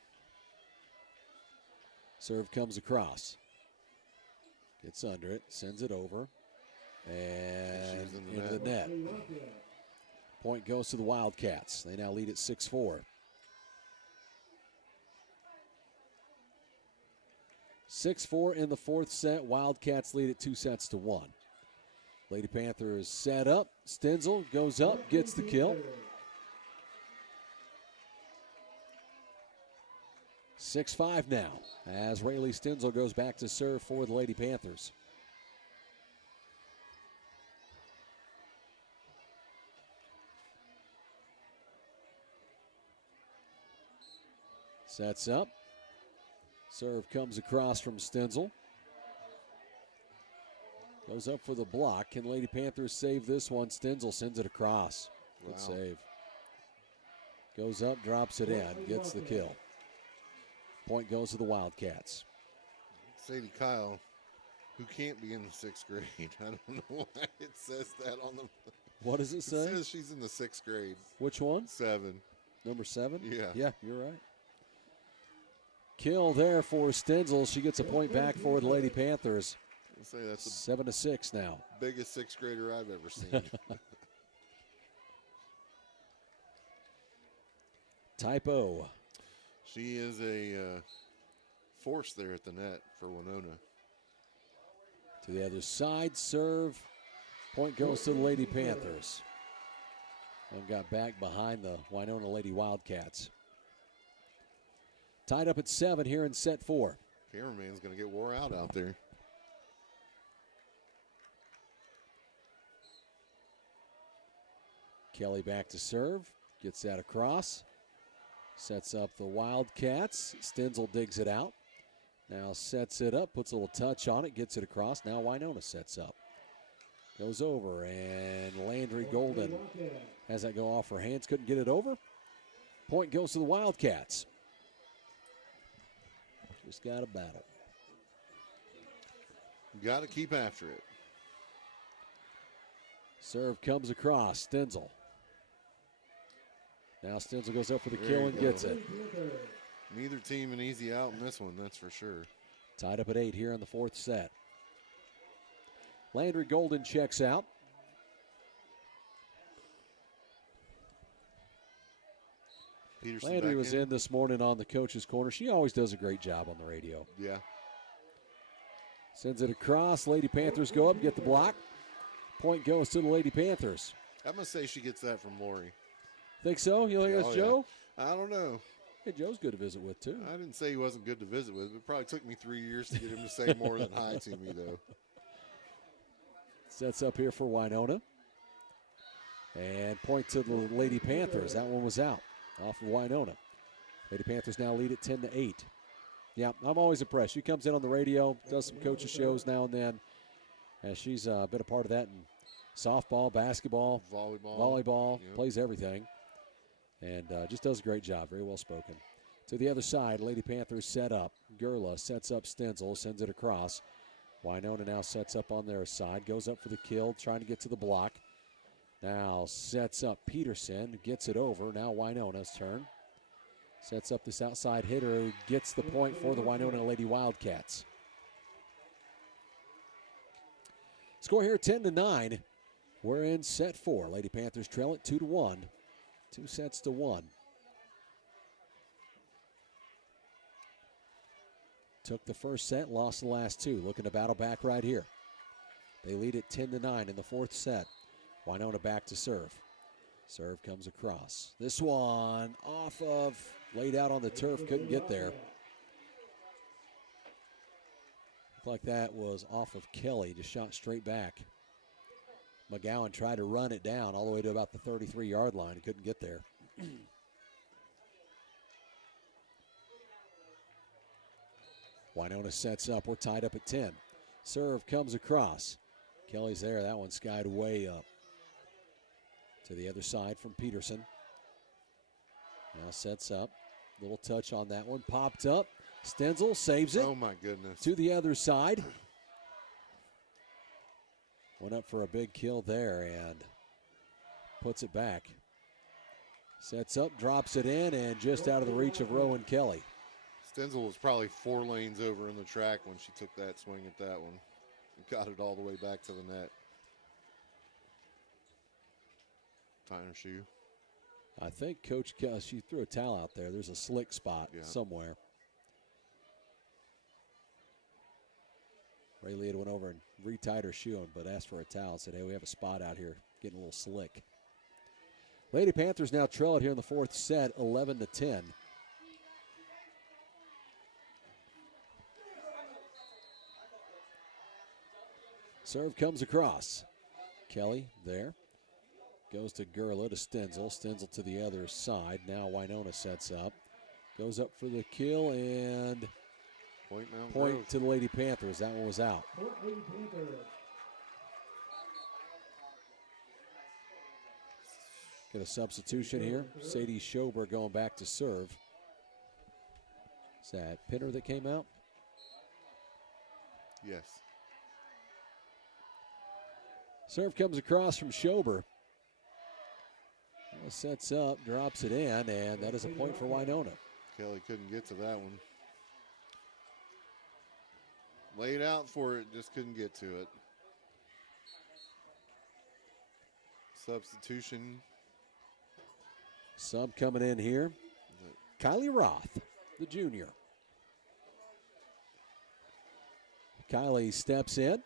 Serve comes across. Gets under it, sends it over. And into the net. Point goes to the Wildcats. They now lead at 6-4. 6-4 in the 4th set. Wildcats lead at 2-1. Lady Panthers set up. Stenzel goes up, gets the kill. 6-5 now as Rayleigh Stenzel goes back to serve for the Lady Panthers. Sets up. Serve comes across from Stenzel. Goes up for the block. Can Lady Panthers save this one? Stenzel sends it across. Good save. Goes up, drops it in, gets the kill. Point goes to the Wildcats. Sadie Kyle, who can't be in the 6th grade. I don't know why it says that on the. What does it say? It says she's in the 6th grade. Which one? 7. Number 7? Yeah. Yeah, you're right. Kill there for Stenzel. She gets a point back for the Lady Panthers. I'll say that's the 7-6 now. biggest 6th grader I've ever seen. Typo. She is a force there at the net for Winona. To the other side, serve. Point goes to the Lady Panthers. And got back behind the Winona Lady Wildcats. Tied up at 7 here in set 4. Cameraman's going to get wore out there. Kelly back to serve. Gets that across. Sets up the Wildcats. Stenzel digs it out. Now sets it up, puts a little touch on it, gets it across. Now Winona sets up. Goes over, and Landry Golden has that go off her hands. Couldn't get it over. Point goes to the Wildcats. Just got a battle. Got to keep after it. Serve comes across. Stenzel. Now Stenzel goes up for the kill and gets it. Neither team an easy out in this one, that's for sure. Tied up at 8 here in the 4th set. Landry Golden checks out. Peterson Landry back was in this morning on the coach's corner. She always does a great job on the radio. Yeah. Sends it across. Lady Panthers go up, get the block. Point goes to the Lady Panthers. I must say she gets that from Lori. Think so? You think that's Joe? I don't know. Hey, Joe's good to visit with, too. I didn't say he wasn't good to visit with. It probably took me 3 years to get him to say more than hi to me, though. Sets up here for Winona. And point to the Lady Panthers. That one was out off of Winona. Lady Panthers now lead at 10-8. Yeah, I'm always impressed. She comes in on the radio, does some coaches shows now and then. And she's been a part of that in softball, basketball, volleyball, yep. Plays everything. And just does a great job. Very well spoken. To the other side, Lady Panthers set up. Gurla sets up Stenzel, sends it across. Winona now sets up on their side, goes up for the kill, trying to get to the block. Now sets up Peterson, gets it over. Now Winona's turn. Sets up this outside hitter who gets the point for the Winona Lady Wildcats. Score here 10-9. We're in set 4. Lady Panthers trail it 2-1. 2 sets to 1. Took the first set, lost the last 2. Looking to battle back right here. They lead at 10-9 in the 4th set. Winona back to serve. Serve comes across. This one off of, laid out on the turf, couldn't get there. Looked like that was off of Kelly, just shot straight back. McGowan tried to run it down all the way to about the 33-yard line. He couldn't get there. Winona sets up. We're tied up at 10. Serve comes across. Kelly's there. That one skied way up. To the other side from Peterson. Now sets up. Little touch on that one. Popped up. Stenzel saves it. Oh, my goodness. To the other side. Went up for a big kill there and puts it back. Sets up, drops it in, and just out of the reach of Rowan Kelly. Stenzel was probably 4 lanes over in the track when she took that swing at that one. And got it all the way back to the net. Tying her shoe. I think Coach Kelly, she threw a towel out there. There's a slick spot somewhere. Ray Lead went over and retied her shoe, but asked for a towel. Said, hey, we have a spot out here getting a little slick. Lady Panthers now trail it here in the 4th set, 11-10. Serve comes across. Kelly there. Goes to Gurla to Stenzel. Stenzel to the other side. Now Winona sets up. Goes up for the kill, and point to the Lady Panthers. That one was out. Get a substitution here. Sadie Schober going back to serve. Is that Pinner that came out? Yes. Serve comes across from Schober. Sets up, drops it in, and that is a point for Winona. Kelly couldn't get to that one. Laid out for it, just couldn't get to it. Substitution. Sub coming in here. Kylie Roth, the junior. Kylie steps in.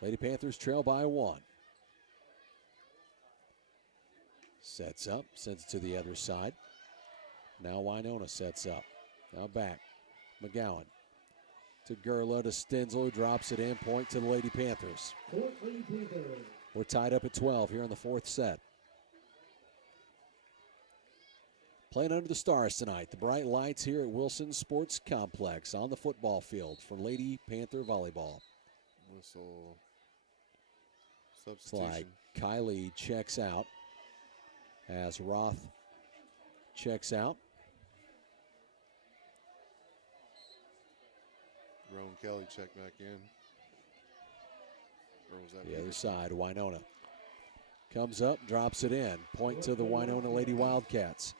Lady Panthers trail by 1. Sets up, sends it to the other side. Now Winona sets up. Now back. McGowan to Gerla to Stenzel, who drops it in. Point to the Lady Panthers. We're tied up at 12 here in the 4th set. Playing under the stars tonight. The bright lights here at Wilson Sports Complex on the football field for Lady Panther Volleyball. Whistle. It's like Kylie checks out as Roth checks out. Rowan Kelly checked back in. Or was that the other side, Winona. Comes up, drops it in. Point to the Winona Lady Wildcats.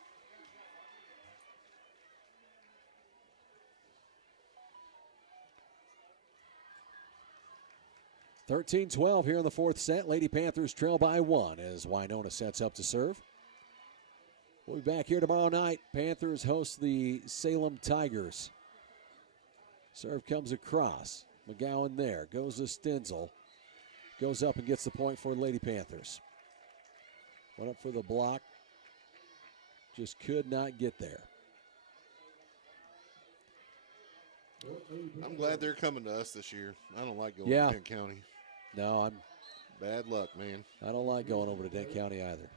(13-12) here in the 4th set. Lady Panthers trail by 1 as Winona sets up to serve. We'll be back here tomorrow night. Panthers host the Salem Tigers. Serve comes across. McGowan there. Goes to Stenzel. Goes up and gets the point for Lady Panthers. Went up for the block. Just could not get there. I'm glad they're coming to us this year. I don't like going to Dent County. No, bad luck, man. I don't like going over to Dent County either.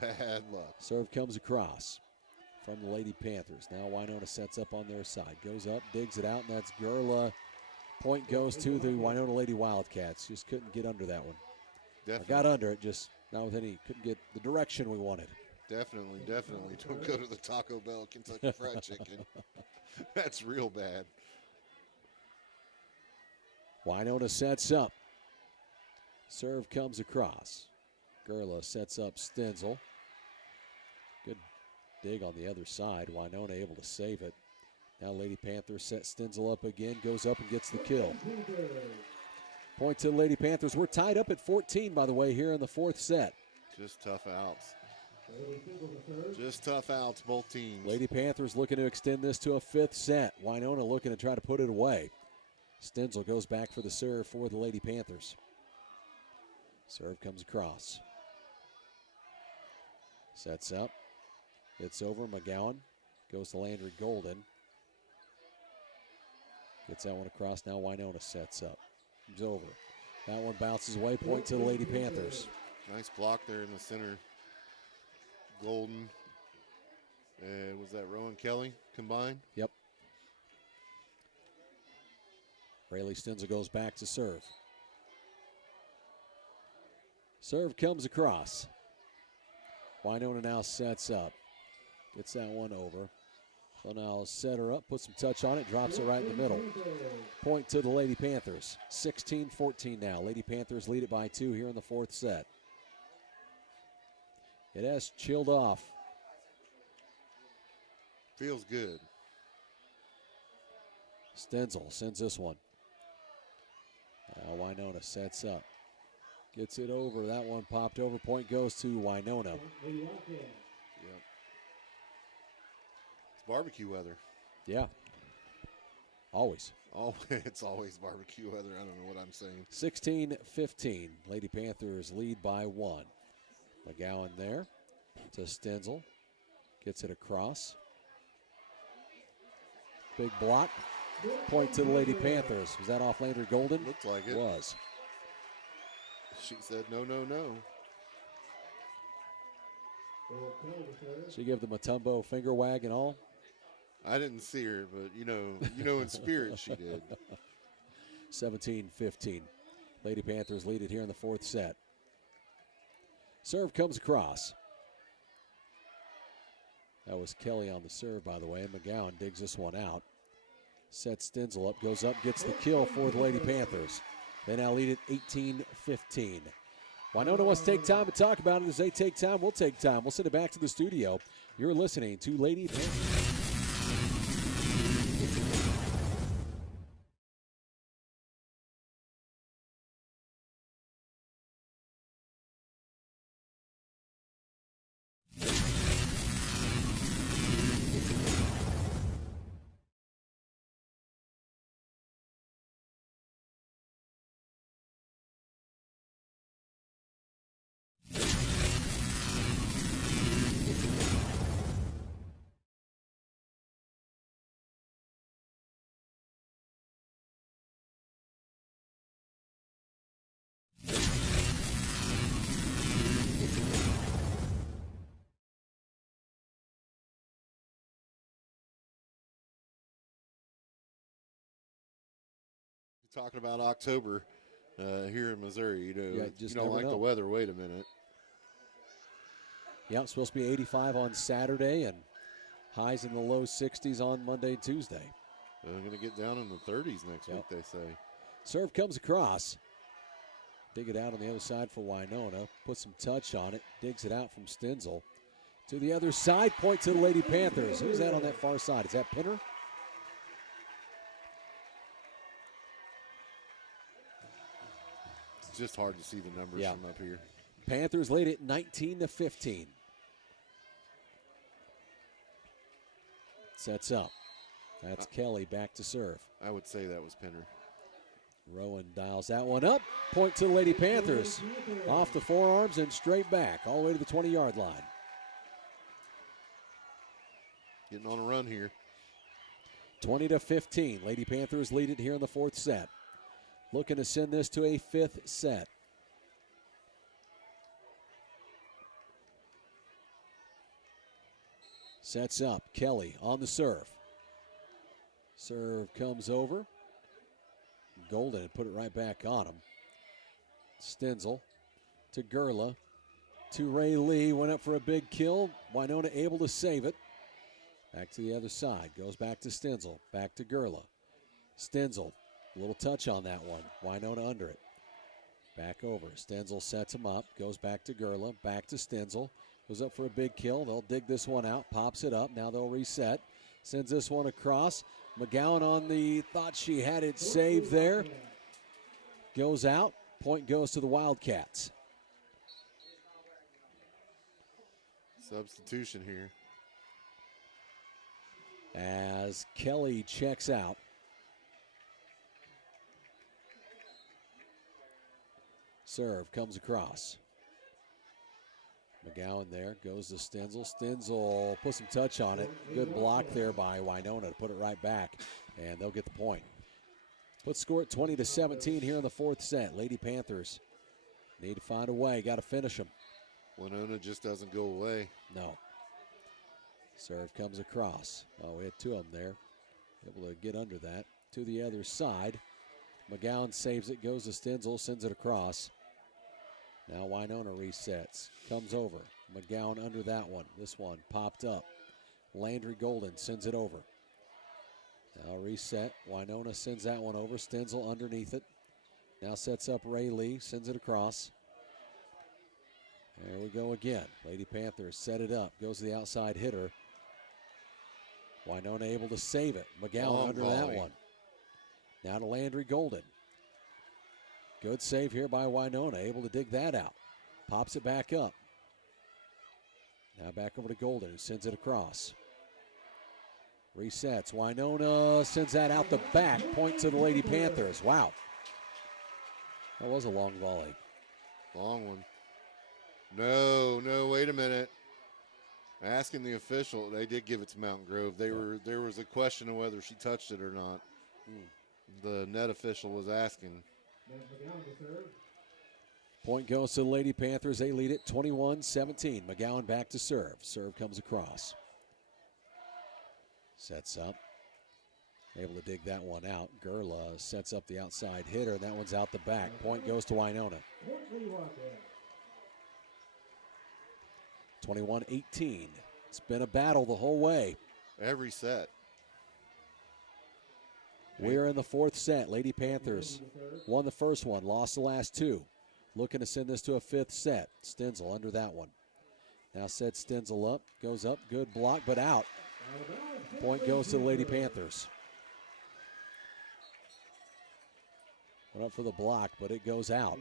Bad luck. Serve comes across from the Lady Panthers. Now Winona sets up on their side. Goes up, digs it out, and that's Gerla. Point goes to the Winona Lady Wildcats. Just couldn't get under that one. Definitely. I got under it, just not with any, couldn't get the direction we wanted. Definitely. Don't go to the Taco Bell Kentucky Fried Chicken. That's real bad. Winona sets up. Serve comes across. Gerla sets up Stenzel. Good dig on the other side. Winona able to save it. Now Lady Panthers set Stenzel up again. Goes up and gets the kill. Point to the Lady Panthers. We're tied up at 14, by the way, here in the 4th set. Just tough outs. Just tough outs, both teams. Lady Panthers looking to extend this to a 5th set. Winona looking to try to put it away. Stenzel goes back for the serve for the Lady Panthers. Serve comes across. Sets up. It's over. McGowan goes to Landry Golden. Gets that one across. Now Winona sets up. It's over. That one bounces away. Point to the Lady Panthers. Nice block there in the center. Golden. Was that Rowan Kelly combined? Yep. Rayleigh Stenzel goes back to serve. Serve comes across. Winona now sets up. Gets that one over. So now set her up, puts some touch on it, drops it right in the middle. Point to the Lady Panthers. 16-14 now. Lady Panthers lead it by 2 here in the 4th set. It has chilled off. Feels good. Stenzel sends this one. Now Winona sets up. Gets it over. That one popped over. Point goes to Winona. Yep. It's barbecue weather. Yeah. Always. It's always barbecue weather. I don't know what I'm saying. 16-15. Lady Panthers lead by 1. McGowan there to Stenzel. Gets it across. Big block. Point to the Lady Panthers. Was that off Landry Golden? Looked like it. Was. She said no, no, no. She gave the Matumbo finger wag and all. I didn't see her, but you know, in spirit she did. 17-15. Lady Panthers lead it here in the fourth set. Serve comes across. That was Kelly on the serve, by the way. McGowan digs this one out. Sets Stenzel up, goes up, gets the kill for the Lady Panthers. They now lead it 18-15. Winona wants to take time to talk about it. As they take time, we'll take time. We'll send it back to the studio. You're listening to Lady Panthers. Talking about October here in Missouri, you just don't like know. the weather. Wait a minute. Yeah, it's supposed to be 85 on Saturday and highs in the low 60s on Monday and Tuesday. They're going to get down in the 30s next week, they say. Serve comes across. Dig it out on the other side for Winona. Put some touch on it. Digs it out from Stenzel. To the other side, point to the Lady Panthers. Who's that on that far side? Is that Pinner? It's just hard to see the numbers from up here. Panthers lead it 19-15. Sets up. That's Kelly back to serve. I would say that was Pinner. Rowan dials that one up. Point to the Lady Panthers. Off the forearms and straight back, all the way to the 20-yard line. Getting on a run here. 20-15. Lady Panthers lead it here in the fourth set. Looking to send this to a fifth set. Sets up. Kelly on the serve. Serve comes over. Golden put it right back on him. Stenzel to Gerla. To Ray Lee. Went up for a big kill. Winona able to save it. Back to the other side. Goes back to Stenzel. Back to Gerla. Stenzel. A little touch on that one. Winona under it. Back over. Stenzel sets him up. Goes back to Gerla. Back to Stenzel. Goes up for a big kill. They'll dig this one out. Pops it up. Now they'll reset. Sends this one across. McGowan on the thought she had it saved there. Goes out. Point goes to the Wildcats. Substitution here. As Kelly checks out. Serve comes across. McGowan there, goes to Stenzel. Stenzel puts some touch on it. Good block there by Winona to put it right back, and they'll get the point. Puts score at 20-17 here in the fourth set. Lady Panthers need to find a way, got to finish them. Winona just doesn't go away. No. Serve comes across. Oh, we had two of them there. Able to get under that. To the other side. McGowan saves it, goes to Stenzel, sends it across. Now Winona resets. Comes over. McGowan under that one. This one popped up. Landry Golden sends it over. Now reset. Winona sends that one over. Stenzel underneath it. Now sets up Ray Lee. Sends it across. There we go again. Lady Panthers set it up. Goes to the outside hitter. Winona able to save it. McGowan under that one. Now to Landry Golden. Good save here by Winona. Able to dig that out. Pops it back up. Now back over to Golden, who sends it across. Resets. Winona sends that out the back. Point to the Lady Panthers. Wow. That was a long volley. Long one. No, wait a minute. Asking the official, they did give it to Mountain Grove. There was a question of whether she touched it or not. The net official was asking. Point goes to the Lady Panthers. They lead it 21-17. McGowan back to serve. Serve comes across. Sets up. Able to dig that one out. Gerla sets up the outside hitter. That one's out the back. Point goes to Winona. 21-18. It's been a battle the whole way. Every set. We're in the fourth set. Lady Panthers won the first one, lost the last two. Looking to send this to a fifth set. Stenzel under that one. Now sets Stenzel up. Goes up. Good block, but out. Point goes to the Lady Panthers. Went up for the block, but it goes out.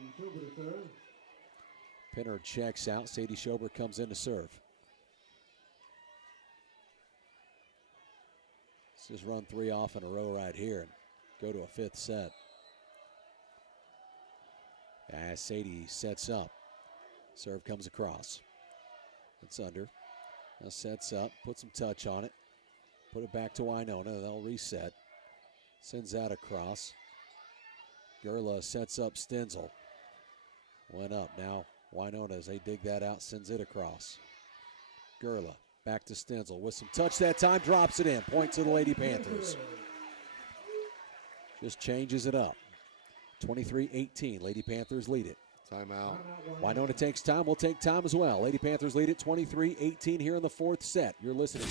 Pinner checks out. Sadie Schober comes in to serve. Let's just run 3 off in a row right here and go to a fifth set. As Sadie sets up. Serve comes across. It's under. Now sets up. Put some touch on it. Put it back to Winona. They'll reset. Sends that across. Gerla sets up Stenzel. Went up. Now Winona, as they dig that out, sends it across. Gerla back to Stenzel with some touch that time. Drops it in. Point to the Lady Panthers. Just changes it up. 23-18. Lady Panthers lead it. Timeout. Winona takes time. We'll take time as well. Lady Panthers lead it 23-18 here in the fourth set. You're listening.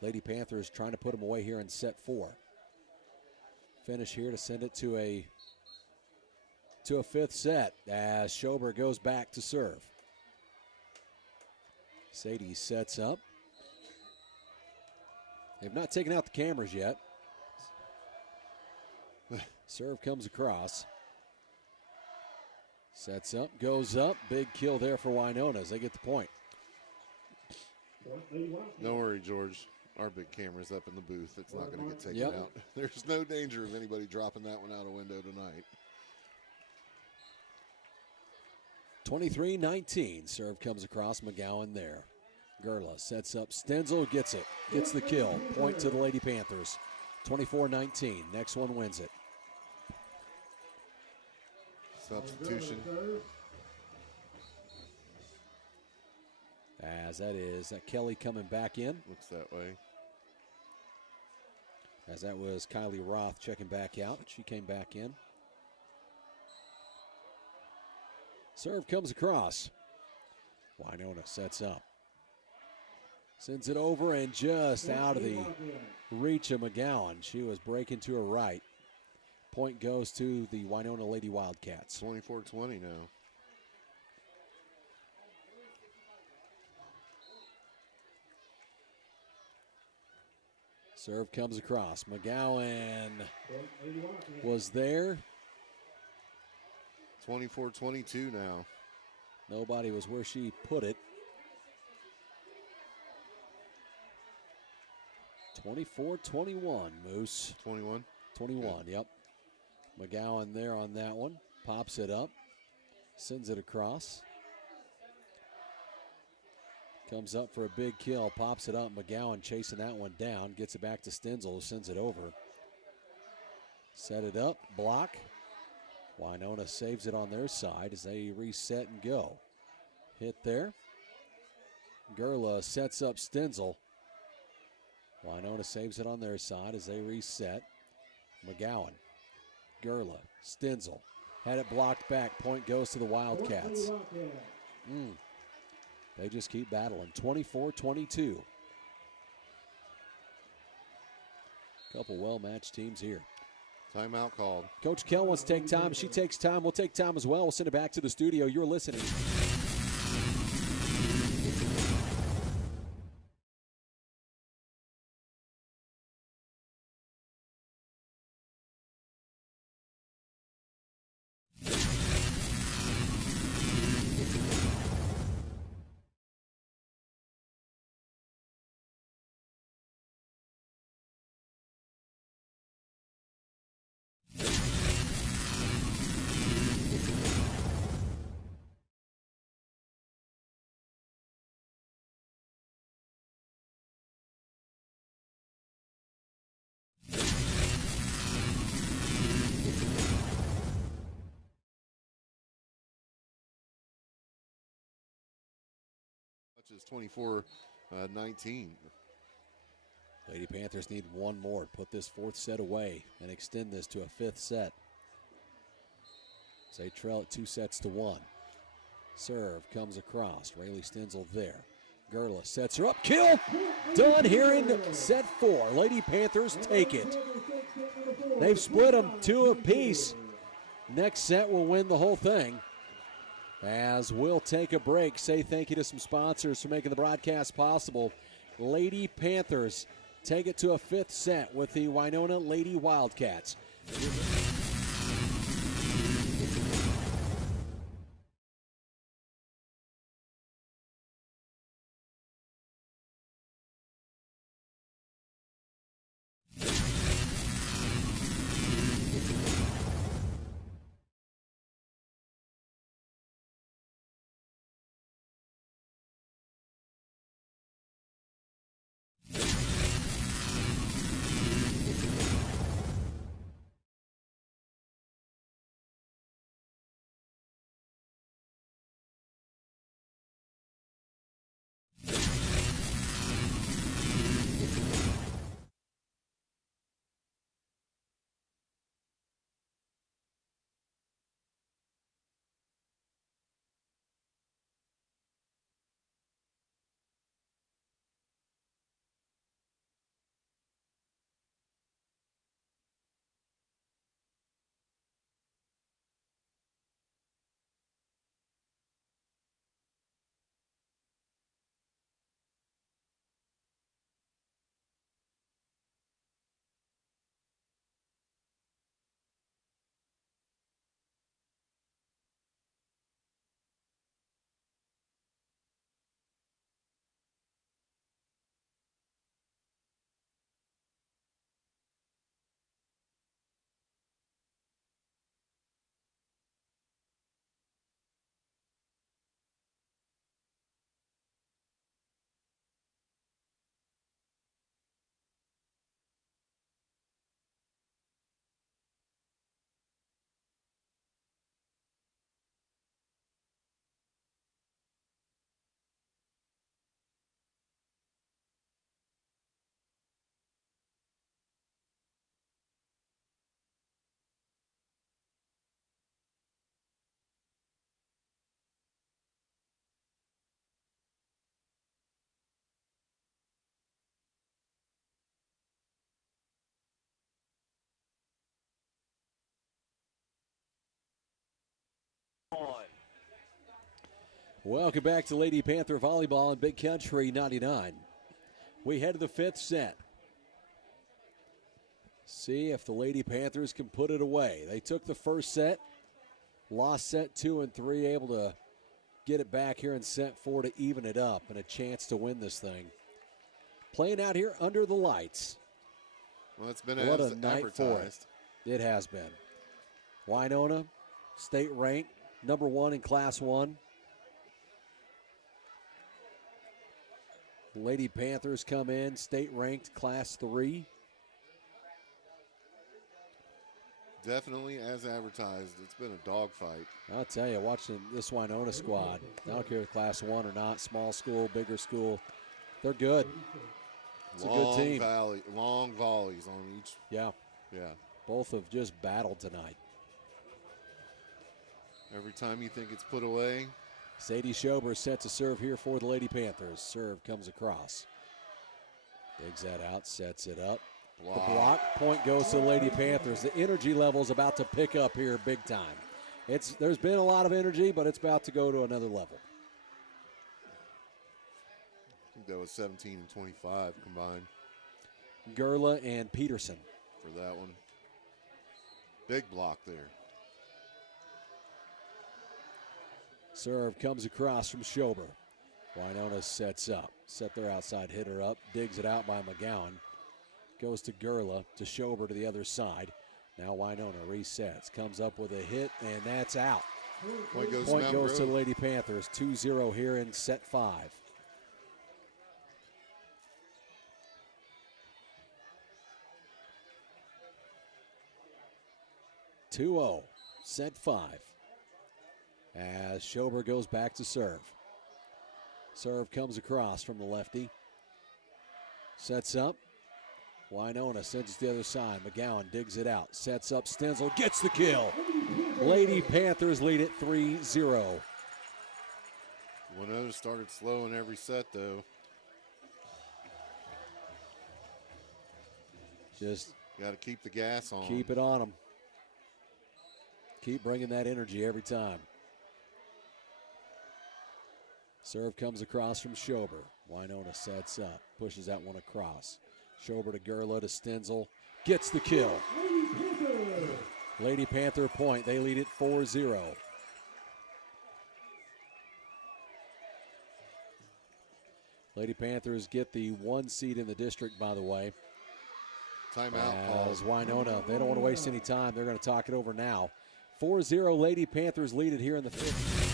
Lady Panthers trying to put them away here in set 4. Finish here to send it to a fifth set as Schober goes back to serve. Sadie sets up. They've not taken out the cameras yet. Serve comes across. Sets up, goes up. Big kill there for Winona as they get the point. Don't worry, George. Our big camera's up in the booth. It's not going to get taken out. There's no danger of anybody dropping that one out a window tonight. 23-19. Serve comes across. McGowan there. Gerla sets up. Stenzel gets it. Gets the kill. Point to the Lady Panthers. 24-19. Next one wins it. Substitution. As that is Kelly coming back in. Looks that way. As that was Kylie Roth checking back out. She came back in. Serve comes across. Winona sets up. Sends it over and just out of the reach of McGowan. She was breaking to her right. Point goes to the Winona Lady Wildcats. 24-20 now. Serve comes across. McGowan was there. 24-22 now. Nobody was where she put it. 24-21, Moose. 21? 21, yep. McGowan there on that one. Pops it up. Sends it across. Comes up for a big kill. Pops it up. McGowan chasing that one down. Gets it back to Stenzel, who sends it over. Set it up. Block. Winona saves it on their side as they reset and go. Hit there. Gerla sets up Stenzel. Winona saves it on their side as they reset. McGowan. Gerla. Stenzel. Had it blocked back. Point goes to the Wildcats. They just keep battling. 24-22. Couple well-matched teams here. Timeout called. Coach Kell wants to take time. She takes time. We'll take time as well. We'll send it back to the studio. You're listening. Is 24-19. Lady Panthers need one more to put this fourth set away and extend this to a fifth set. So they trail it 2-1. Serve comes across. Rayleigh Stenzel there. Gerla sets her up. Kill! Done here in set 4. Lady Panthers take it. They've split them 2 apiece. Next set will win the whole thing. As we'll take a break, say thank you to some sponsors for making the broadcast possible. Lady Panthers take it to a fifth set with the Winona Lady Wildcats. Welcome back to Lady Panther Volleyball in Big Country 99. We head to the fifth set. See if the Lady Panthers can put it away. They took the first set, lost set 2 and 3, able to get it back here in set 4 to even it up and a chance to win this thing. Playing out here under the lights. Well, it's been what as a night advertised. For it. It has been. Winona, state ranked, number 1 in Class 1. Lady Panthers come in, state ranked, Class 3. Definitely as advertised. It's been a dogfight. I'll tell you, watching this Winona squad, I don't care if Class 1 or not, small school, bigger school, they're good. It's a good team. Long volleys on each. Yeah. Yeah. Both have just battled tonight. Every time you think it's put away. Sadie Schober set to serve here for the Lady Panthers. Serve comes across. Digs that out, sets it up. The block. Point goes to the Lady Panthers. The energy level is about to pick up here big time. There's been a lot of energy, but it's about to go to another level. I think that was 17 and 25 combined. Gerla and Peterson. For that one. Big block there. Serve comes across from Schober. Winona sets up. Set their outside hitter up. Digs it out by McGowan. Goes to Gerla, to Schober to the other side. Now Winona resets. Comes up with a hit, and that's out. Point goes to the Lady Panthers. 2-0 here in set 5. Set 5. As Schober goes back to serve. Serve comes across from the lefty. Sets up. Winona sends it to the other side. McGowan digs it out. Sets up. Stenzel gets the kill. Lady Panthers lead it 3-0. Winona started slow in every set, though. Just got to keep the gas on. Keep it on them. Keep bringing that energy every time. Serve comes across from Schober. Winona sets up. Pushes that one across. Schober to Gerla to Stenzel. Gets the kill. Lady Panther point. They lead it 4-0. Lady Panthers get the 1 seed in the district, by the way. Timeout. As Winona, they don't want to waste any time. They're going to talk it over now. 4-0 Lady Panthers lead it here in the 5th.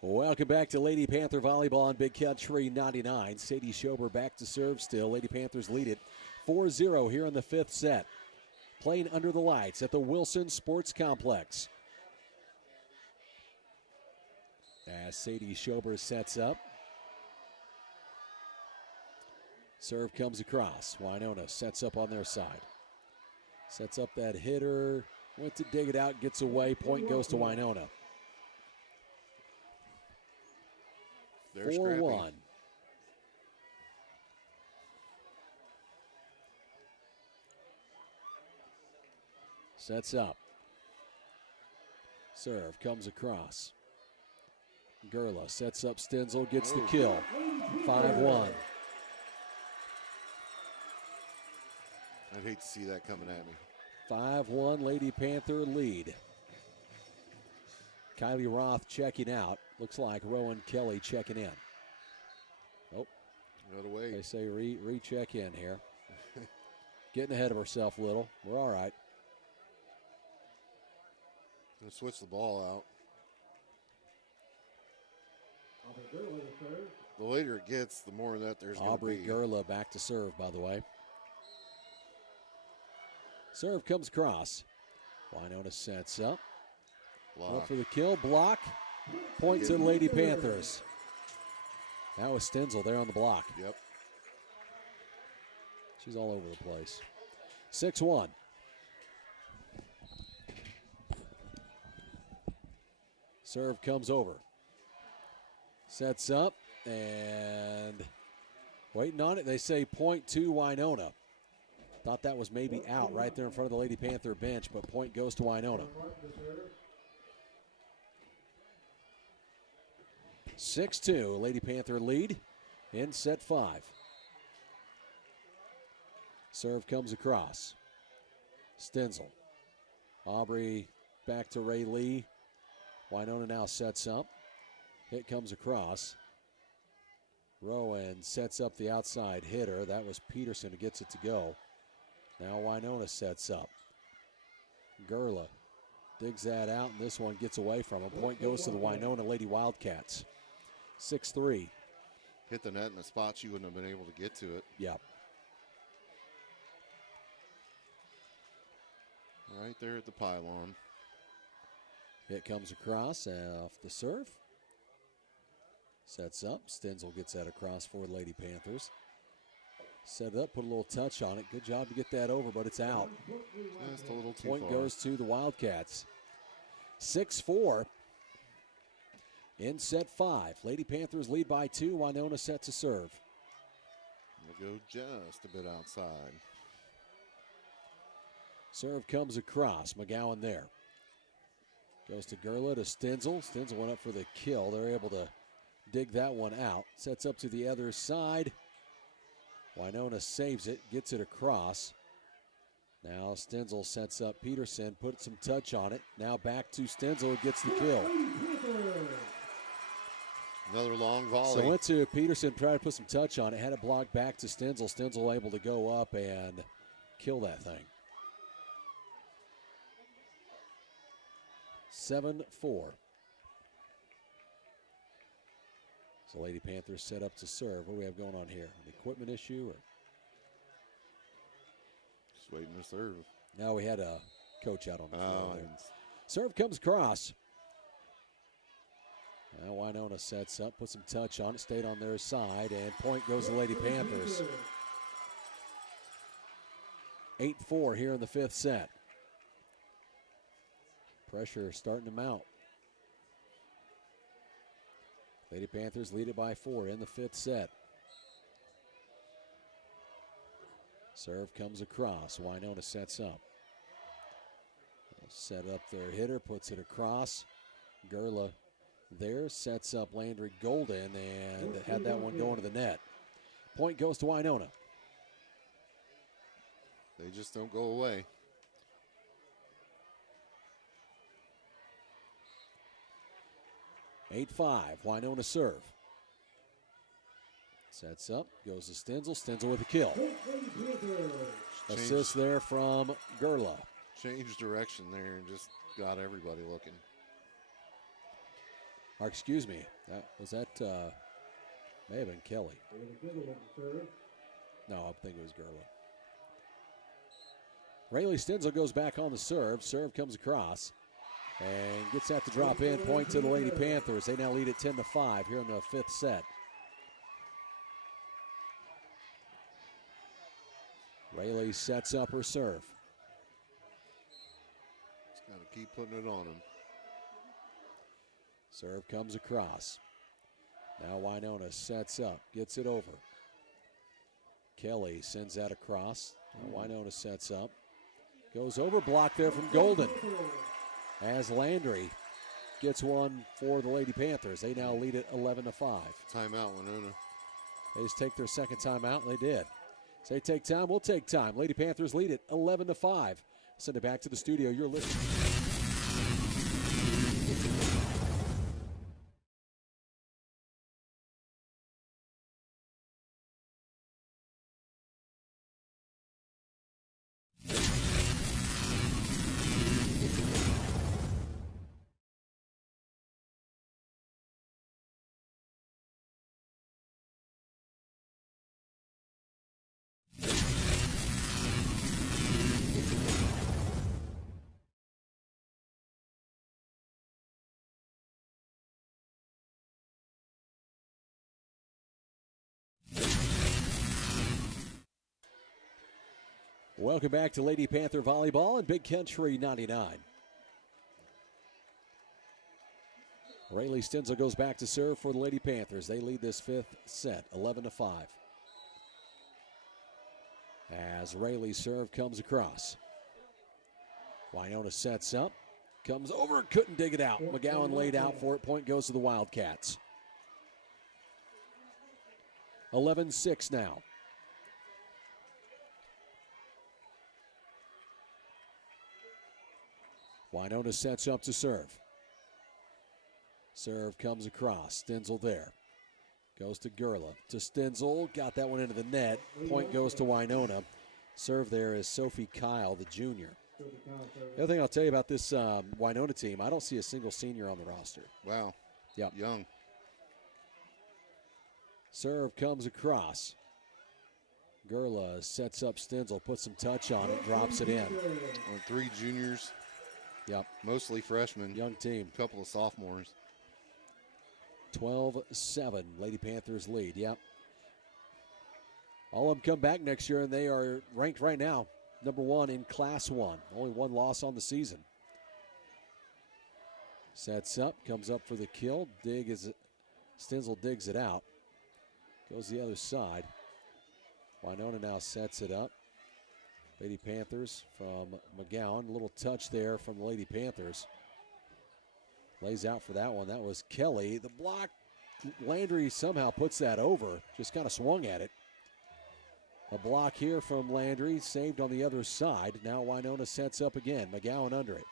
Welcome back to Lady Panther Volleyball on Big Country 99. Sadie Schober back to serve still. Lady Panthers lead it 4-0 here in the 5th set. Playing under the lights at the Wilson Sports Complex. As Sadie Schober sets up. Serve comes across. Winona sets up on their side. Sets up that hitter. Went to dig it out, gets away. Point goes to Winona. 4-1. Sets up. Serve comes across. Gerla sets up Stenzel, gets the kill. 5-1. I'd hate to see that coming at me. 5-1 Lady Panther lead. Kylie Roth checking out. Looks like Rowan Kelly checking in. Oh, gotta wait. They say recheck in here. Getting ahead of herself a little. We're all right. Gonna switch the ball out. The later it gets, the more that there's going to be. Aubrey Gerla back to serve, by the way. Serve comes across. Winona sets up. Up for the kill. Block. Point to the Lady Panthers. That was Stenzel there on the block. Yep. She's all over the place. 6-1. Serve comes over. Sets up and waiting on it. They say point to Winona. Thought that was maybe out right there in front of the Lady Panther bench, but point goes to Winona. 6-2, Lady Panther lead in set 5. Serve comes across. Stenzel. Aubrey back to Ray Lee. Winona now sets up. Hit comes across. Rowan sets up the outside hitter. That was Peterson who gets it to go. Now Winona sets up. Gerla digs that out, and this one gets away from him. Point goes to the Winona Lady Wildcats. 6-3. hit the net in a spot she wouldn't have been able to get to it. Yeah. Right there at the pylon. It comes across off the serve. Sets up. Stenzel gets that across for the Lady Panthers. Set it up, put a little touch on it. Good job to get that over, but it's out. Just a little too Point far. goes to the Wildcats. 6-4 in set 5. Lady Panthers lead by 2. Winona set to serve. We'll go just a bit outside. Serve comes across. McGowan there. Goes to Gerla to Stenzel. Stenzel went up for the kill. They're able to dig that one out. Sets up to the other side. Winona saves it, gets it across. Now Stenzel sets up Peterson, puts some touch on it. Now back to Stenzel, gets the kill. Another long volley. So went to Peterson, tried to put some touch on it, had it blocked back to Stenzel. Stenzel able to go up and kill that thing. 7-4. So Lady Panthers set up to serve. What do we have going on here? An equipment issue? Or? Just waiting to serve. No, we had a coach out on the floor there. And Serve comes across. Now Winona sets up, put some touch on it, stayed on their side, and point goes to Lady Panthers. 8-4 here in the 5th set. Pressure starting to mount. Lady Panthers lead it by 4 in the 5th set. Serve comes across. Winona sets up. Set up their hitter, puts it across. Gerla there, sets up Landry Golden, and had that one going to the net. Point goes to Winona. they just don't go away. Eight 5, Winona serve. Sets up, goes to Stenzel. Stenzel with a kill. Assist there from Gerla. Changed direction there and just got everybody looking. Or excuse me, that may have been Kelly. No, I think it was Gerla. Rayleigh Stenzel goes back on the serve. Serve comes across and gets that to drop in. Point to the Lady Panthers. They now lead at 10-5 here in the 5th set. Rayleigh sets up her serve. Just got to keep putting it on him. Serve comes across. Now Winona sets up, gets it over. Kelly sends that across. Now Winona sets up. Goes over, block there from Golden. As Landry gets one for the Lady Panthers. They now lead it 11-5. Timeout, Winona. They just take their second timeout, and they did. So they take time, we'll take time. Lady Panthers lead it 11-5. Send it back to the studio. You're listening. Welcome back to Lady Panther Volleyball and Big Country 99. Rayleigh Stenzel goes back to serve for the Lady Panthers. They lead this 5th set, 11-5. As Rayleigh's serve comes across. Winona sets up, comes over, couldn't dig it out. McGowan laid out for it. Point goes to the Wildcats. 11-6 now. Winona sets up to serve. Serve comes across. Stenzel there. Goes to Gerla. To Stenzel. Got that one into the net. Point goes to Winona. Serve there is Sophie Kyle, the junior. The other thing I'll tell you about this Winona team, I don't see a single senior on the roster. Wow. Yep. Young. Serve comes across. Gerla sets up Stenzel, puts some touch on it, drops it in. On 3 juniors. Yep. Mostly freshmen. Young team. A couple of sophomores. 12-7. Lady Panthers lead. Yep. All of them come back next year, and they are ranked right now number 1 in Class 1. Only 1 loss on the season. Sets up, comes up for the kill. Stenzel digs it out. Goes the other side. Winona now sets it up. Lady Panthers from McGowan. A little touch there from the Lady Panthers. Lays out for that one. That was Kelly. The block, Landry somehow puts that over. Just kind of swung at it. A block here from Landry. Saved on the other side. Now Winona sets up again. McGowan under it.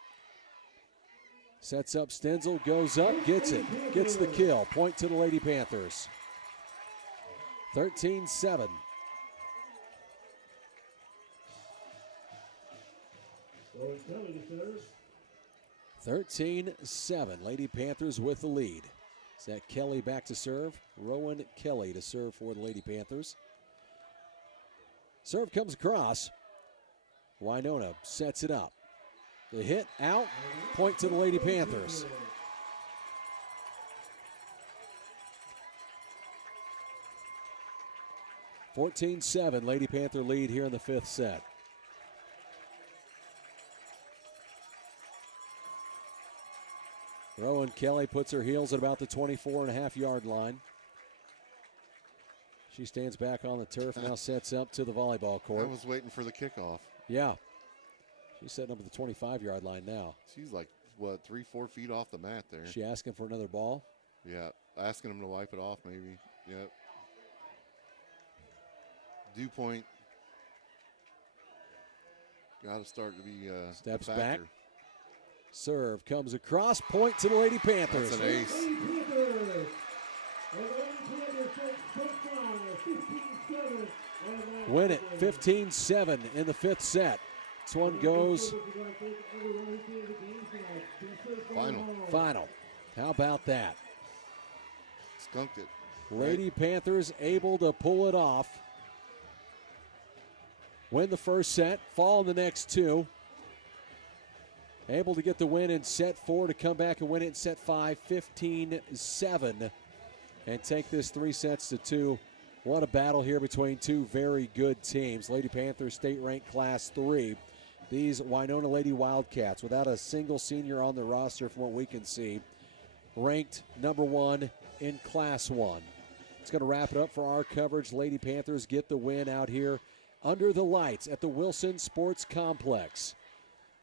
Sets up Stenzel. Goes up. Gets it. Gets the kill. Point to the Lady Panthers. 13-7. 13-7. Lady Panthers with the lead. Set Kelly back to serve. Rowan Kelly to serve for the Lady Panthers. Serve comes across. Winona sets it up. The hit out. Point to the Lady Panthers. (14-7). Lady Panther lead here in the 5th set. Rowan Kelly puts her heels at about the 24.5-yard line. She stands back on the turf, now sets up to the volleyball court. I was waiting for the kickoff. Yeah. She's setting up at the 25-yard line now. She's like, 3-4 feet off the mat there. She asking for another ball? Yeah, asking him to wipe it off maybe. Yep. Dew point. Got to start to be steps a back. Serve comes across. Point to the Lady Panthers. That's an ace. Win it 15-7 in the 5th set. This one goes final. How about that? Skunked it. Lady Panthers able to pull it off. Win the first set, fall in the next 2. Able to get the win in set 4 to come back and win it in set 5, 15-7. And take this 3 sets to 2. What a battle here between 2 very good teams. Lady Panthers state ranked class 3. These Winona Lady Wildcats, without a single senior on the roster from what we can see, ranked number 1 in class 1. It's going to wrap it up for our coverage. Lady Panthers get the win out here under the lights at the Wilson Sports Complex.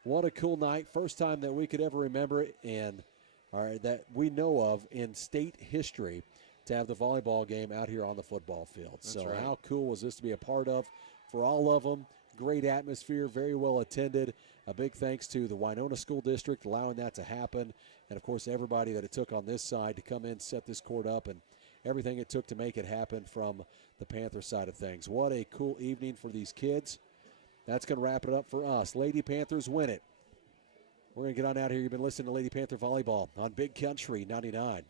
What a cool night. First time that we could ever remember it that we know of in state history to have the volleyball game out here on the football field. That's so right. How cool was this to be a part of for all of them? Great atmosphere, very well attended. A big thanks to the Winona School District allowing that to happen. And, of course, everybody that it took on this side to come in, set this court up, and everything it took to make it happen from the Panther side of things. What a cool evening for these kids. That's going to wrap it up for us. Lady Panthers win it. We're going to get on out here. You've been listening to Lady Panther Volleyball on Big Country 99.